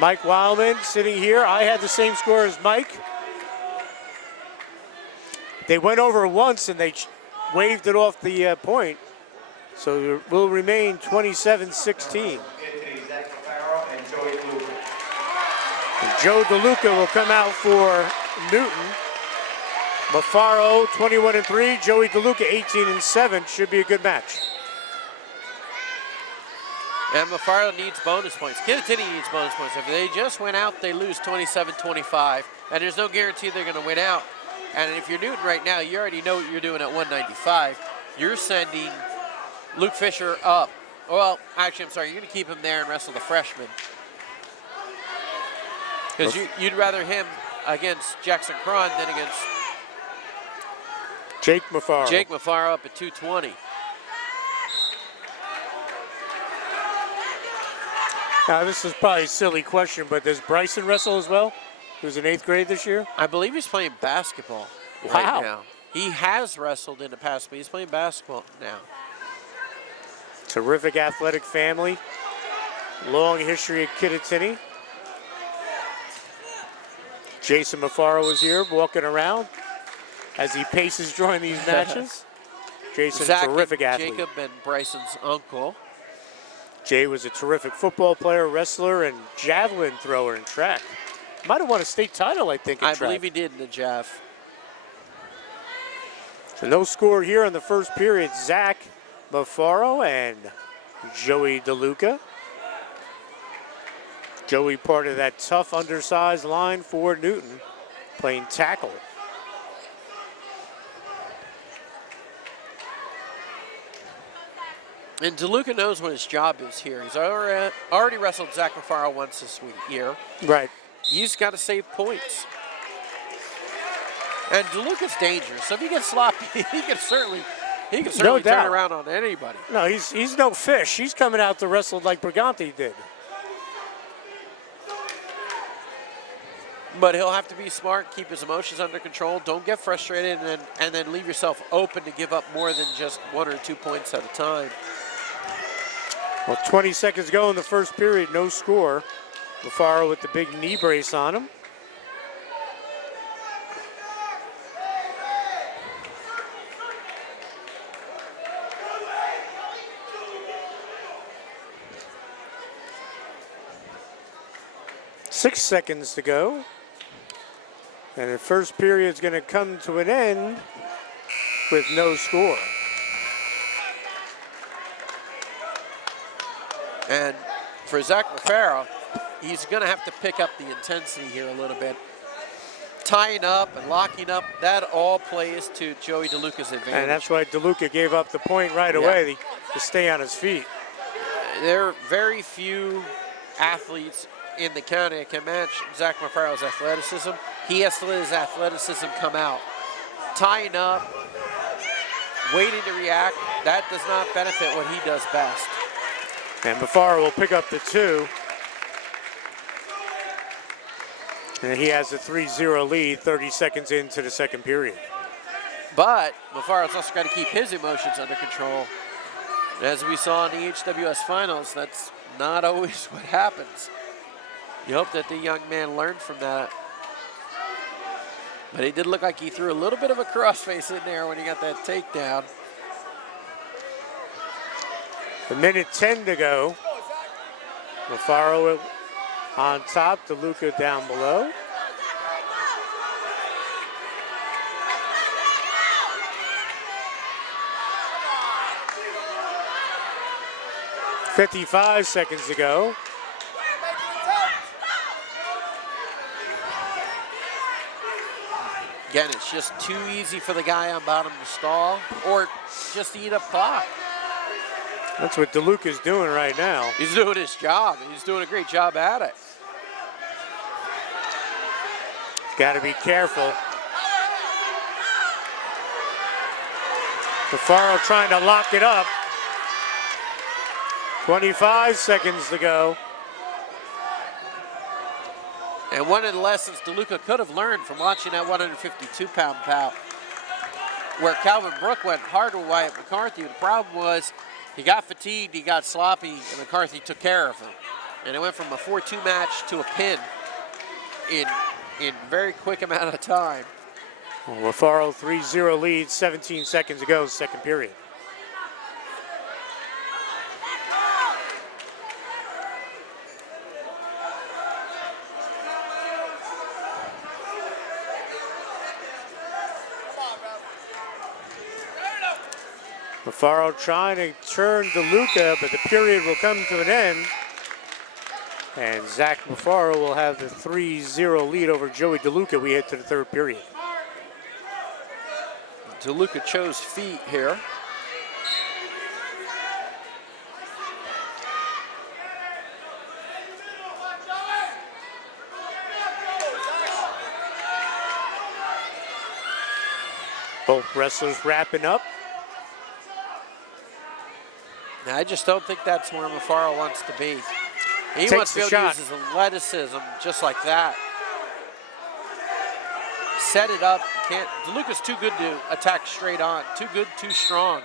Mike Wildman sitting here. I had the same score as Mike. They went over once and they waved it off the point. So it will remain 27-16. Kittatinny, Zach Mafaro, and Joey DeLuca. Joe DeLuca will come out for Newton. Mafaro 21-3, Joey DeLuca 18-7. Should be a good match. And Mafaro needs bonus points. Kittatinny needs bonus points. If they just went out, they lose 27-25. And there's no guarantee they're going to win out. And if you're Newton right now, you already know what you're doing at 195. You're sending Luke Fisher up. Well, actually, I'm sorry. You're going to keep him there and wrestle the freshman. Because you'd rather him against Jackson Cron than against Jake Mafaro. Jake Mafaro up at 220. Now, this is probably a silly question, but does Bryson wrestle as well? Who's in 8th grade this year? I believe he's playing basketball Wow. right now. He has wrestled in the past, but he's playing basketball now. Terrific athletic family. Long history at Kittatinny. Jason Mafaro is here walking around as he paces during these matches. Jason, Zach terrific and athlete. Jacob and Bryson's uncle. Jay was a terrific football player, wrestler, and javelin thrower in track. Might have won a state title, I think, in I track. believe he did in the Jav. So no score here in the first period. Zach Mafaro and Joey DeLuca. Joey part of that tough, undersized line for Newton, playing tackle. And DeLuca knows what his job is here. He's already wrestled Zach Mafaro once this year. Right. He's got to save points. And DeLuca's dangerous. So if he gets sloppy, he can certainly turn doubt. around on anybody. No, he's no fish. He's coming out to wrestle like Briganti did. But he'll have to be smart, keep his emotions under control. Don't get frustrated, and then leave yourself open to give up more than just 1 or 2 points at a time. Well, 20 seconds go in the first period, no score. Mafaro with the big knee brace on him. Six seconds to go. And the first period is going to come to an end with no score. And for Zach Mafaro, he's going to have to pick up the intensity here a little bit. Tying up and locking up, that all plays to Joey DeLuca's advantage. And that's why DeLuca gave up the point right away to stay on his feet. There are very few athletes in the county that can match Zach Mafaro's athleticism. He has to let his athleticism come out. Tying up, waiting to react, that does not benefit what he does best. And Mafaro will pick up the 2. And he has a 3-0 lead 30 seconds into the second period. But Mafaro's also got to keep his emotions under control. As we saw in the HWS finals, that's not always what happens. You hope that the young man learned from that. But it did look like he threw a little bit of a crossface in there when he got that takedown. A minute 10 to go. Mafaro on top, DeLuca down below. .55 seconds to go. Again, it's just too easy for the guy on bottom to stall or just eat up clock. That's what DeLuca's doing right now. He's doing his job, and he's doing a great job at it. Got to be careful. Mafaro trying to lock it up. 25 seconds to go. And one of the lessons DeLuca could have learned from watching that 152-pound bout, where Calvin Brook went hard with Wyatt McCarthy. The problem was he got fatigued, he got sloppy, and McCarthy took care of him. And it went from a 4-2 match to a pin in very quick amount of time. Well, Mafaro 3-0 lead, 17 seconds to go, second period. Mafaro trying to turn DeLuca, but the period will come to an end. And Zach Mafaro will have the 3-0 lead over Joey DeLuca. We head to the third period. DeLuca chose feet here. Both wrestlers wrapping up. Now, I just don't think that's where Mafaro wants to be. He Takes wants to be the able to shot. use his athleticism just like that. Set it up. Can't. DeLuca's too good to attack straight on. Too good, too strong.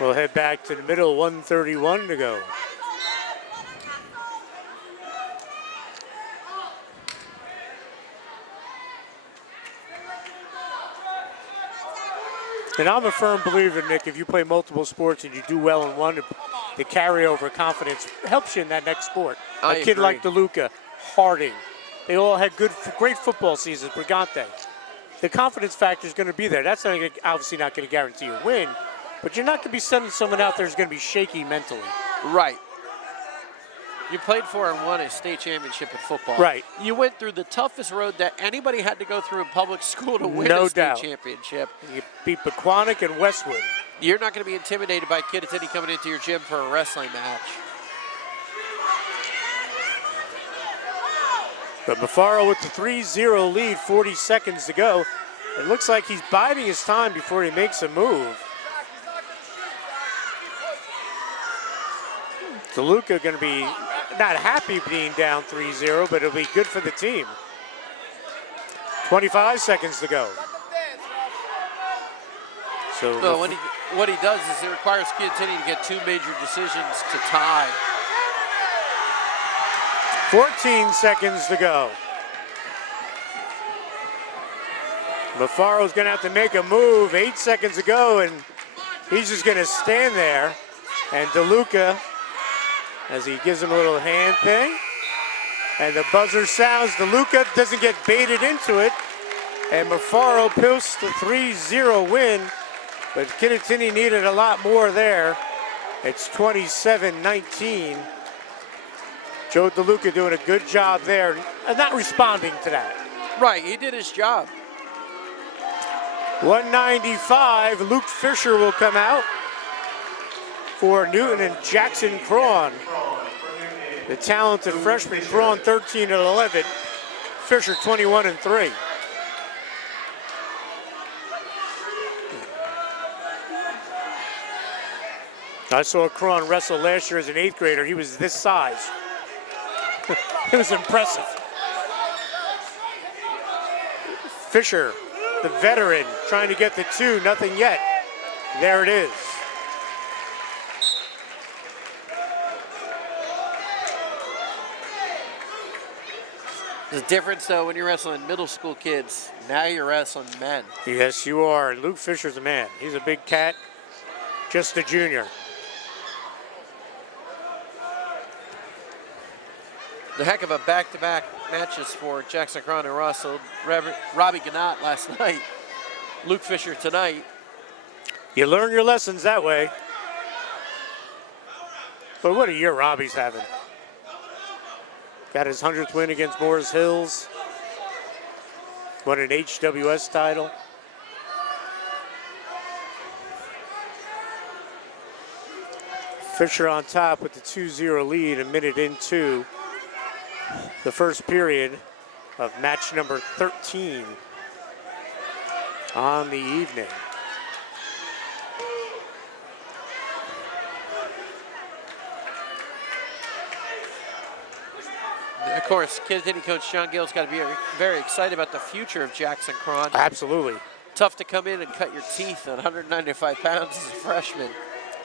We'll head back to the middle, 1:31 to go. And I'm a firm believer, Nick, if you play multiple sports and you do well in one, the carryover confidence helps you in that next sport. I A kid agree. like DeLuca, Harding, they all had great football seasons, Brigante. The confidence factor is going to be there. That's obviously not going to guarantee a win, but you're not going to be sending someone out there who's going to be shaky mentally. Right. You played for and won a state championship in football. Right. You went through the toughest road that anybody had to go through in public school to win No a state doubt. championship. You beat Pequannock and Westwood. You're not going to be intimidated by Kittatinny coming into your gym for a wrestling match. But Mafaro with the 3-0 lead, 40 seconds to go. It looks like he's biding his time before he makes a move. DeLuca going to be not happy being down 3-0, but it'll be good for the team. 25 seconds to go. So No, what he does is it requires Kittatinny to get two major decisions to tie. 14 seconds to go. Mafaro's going to have to make a move. 8 seconds to go, and he's just going to stand there. And DeLuca, as he gives him a little hand thing, and the buzzer sounds. DeLuca doesn't get baited into it, and Mafaro posts the 3-0 win, but Kittatinny needed a lot more there. It's 27-19. Joe DeLuca doing a good job there, not responding to that. Right, he did his job. 195, Luke Fisher will come out for Newton and Jackson Crawn. The talented freshman, Crawn 13-11, Fisher 21-3. I saw Crawn wrestle last year as an 8th grader. He was this size. It was impressive. Fisher, the veteran, trying to get the 2, nothing yet. There it is. The difference, though, when you're wrestling middle school kids, now you're wrestling men. Yes, you are. Luke Fisher's a man. He's a big cat, just a junior. The heck of a back-to-back matches for Jackson Cron and Russell. Robbie Gannat last night. Luke Fisher tonight. You learn your lessons that way. But what a year Robbie's having. Got his 100th win against Morris Hills. Won an HWS title. Fisher on top with the 2-0 lead, a minute into the first period of match number 13 on the evening. Of course, Kittatinny coach Sean Gill's got to be very excited about the future of Jackson Cron. Absolutely. Tough to come in and cut your teeth at 195 pounds as a freshman.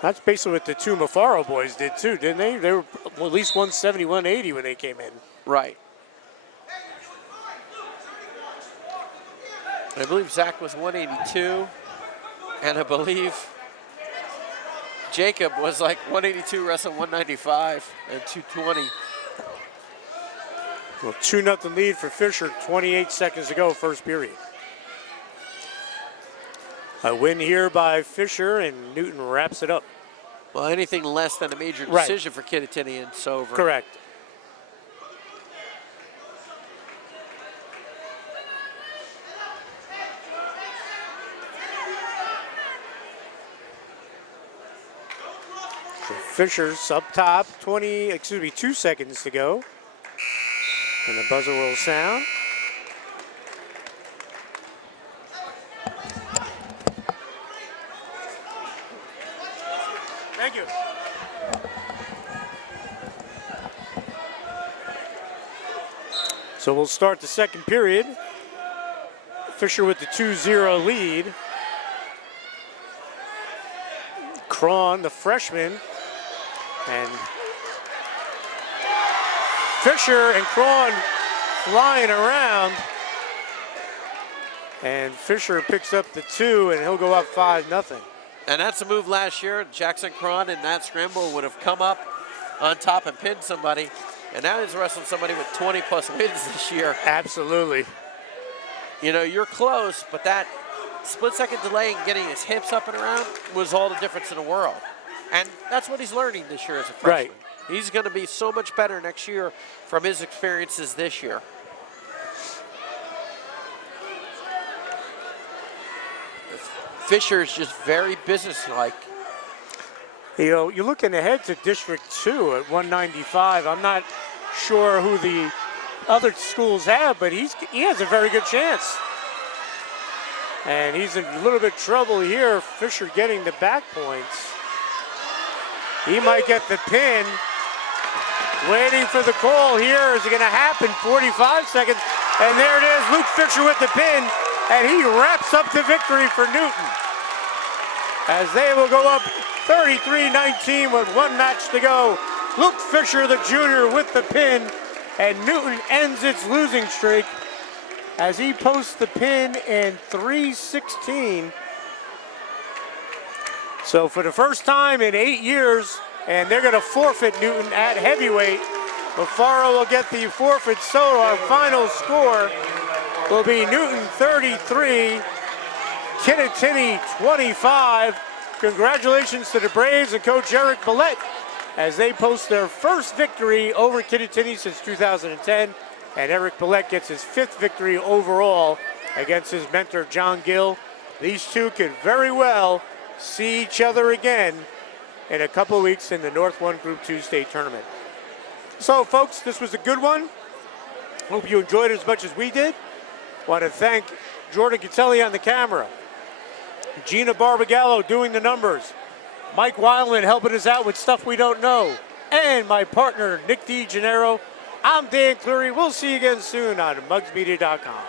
That's basically what the two Mafaro boys did too, didn't they? They were at least 170, 180 when they came in. Right. I believe Zach was 182, and I believe Jacob was like 182, wrestling 195 and 220. Well, 2-0 lead for Fisher, 28 seconds to go, first period. A win here by Fisher, and Newton wraps it up. Well, anything less than a major decision for Kittatinny, and it's over. Correct. So Fisher's up top, 2 seconds to go. And the buzzer will sound. Thank you. So we'll start the second period. Fisher with the 2-0 lead. Cron, the freshman, and Fisher and Cron flying around. And Fisher picks up the 2, and he'll go up 5-0. And that's a move last year. Jackson Cron in that scramble would have come up on top and pinned somebody. And now he's wrestling somebody with 20-plus wins this year. Absolutely. You know, you're close, but that split-second delay in getting his hips up and around was all the difference in the world. And that's what he's learning this year as a freshman. Right. He's going to be so much better next year from his experiences this year. Fisher is just very businesslike. You know, you're looking ahead to District 2 at 195. I'm not sure who the other schools have, but he has a very good chance. And he's in a little bit of trouble here. Fisher getting the back points. He might get the pin. Waiting for the call here. Is it going to happen? 45 seconds. And there it is. Luke Fisher with the pin. And he wraps up the victory for Newton. As they will go up 33-19 with one match to go. Luke Fisher, the junior, with the pin. And Newton ends its losing streak as he posts the pin in 3:16. So for the first time in 8 years, and they're going to forfeit Newton at heavyweight. Mafaro will get the forfeit, so our final score will be Newton 33, Kittatinny 25. Congratulations to the Braves and Coach Eric Billette as they post their first victory over Kittatinny since 2010. And Eric Billette gets his 5th victory overall against his mentor, John Gill. These two could very well see each other again in a couple of weeks in the North 1 Group 2 state tournament. So, folks, this was a good one. Hope you enjoyed it as much as we did. Want to thank Jordan Catelli on the camera, Gina Barbagallo doing the numbers, Mike Wildman helping us out with stuff we don't know, and my partner, Nick DeGennaro. I'm Dan Cleary. We'll see you again soon on mugsmedia.com.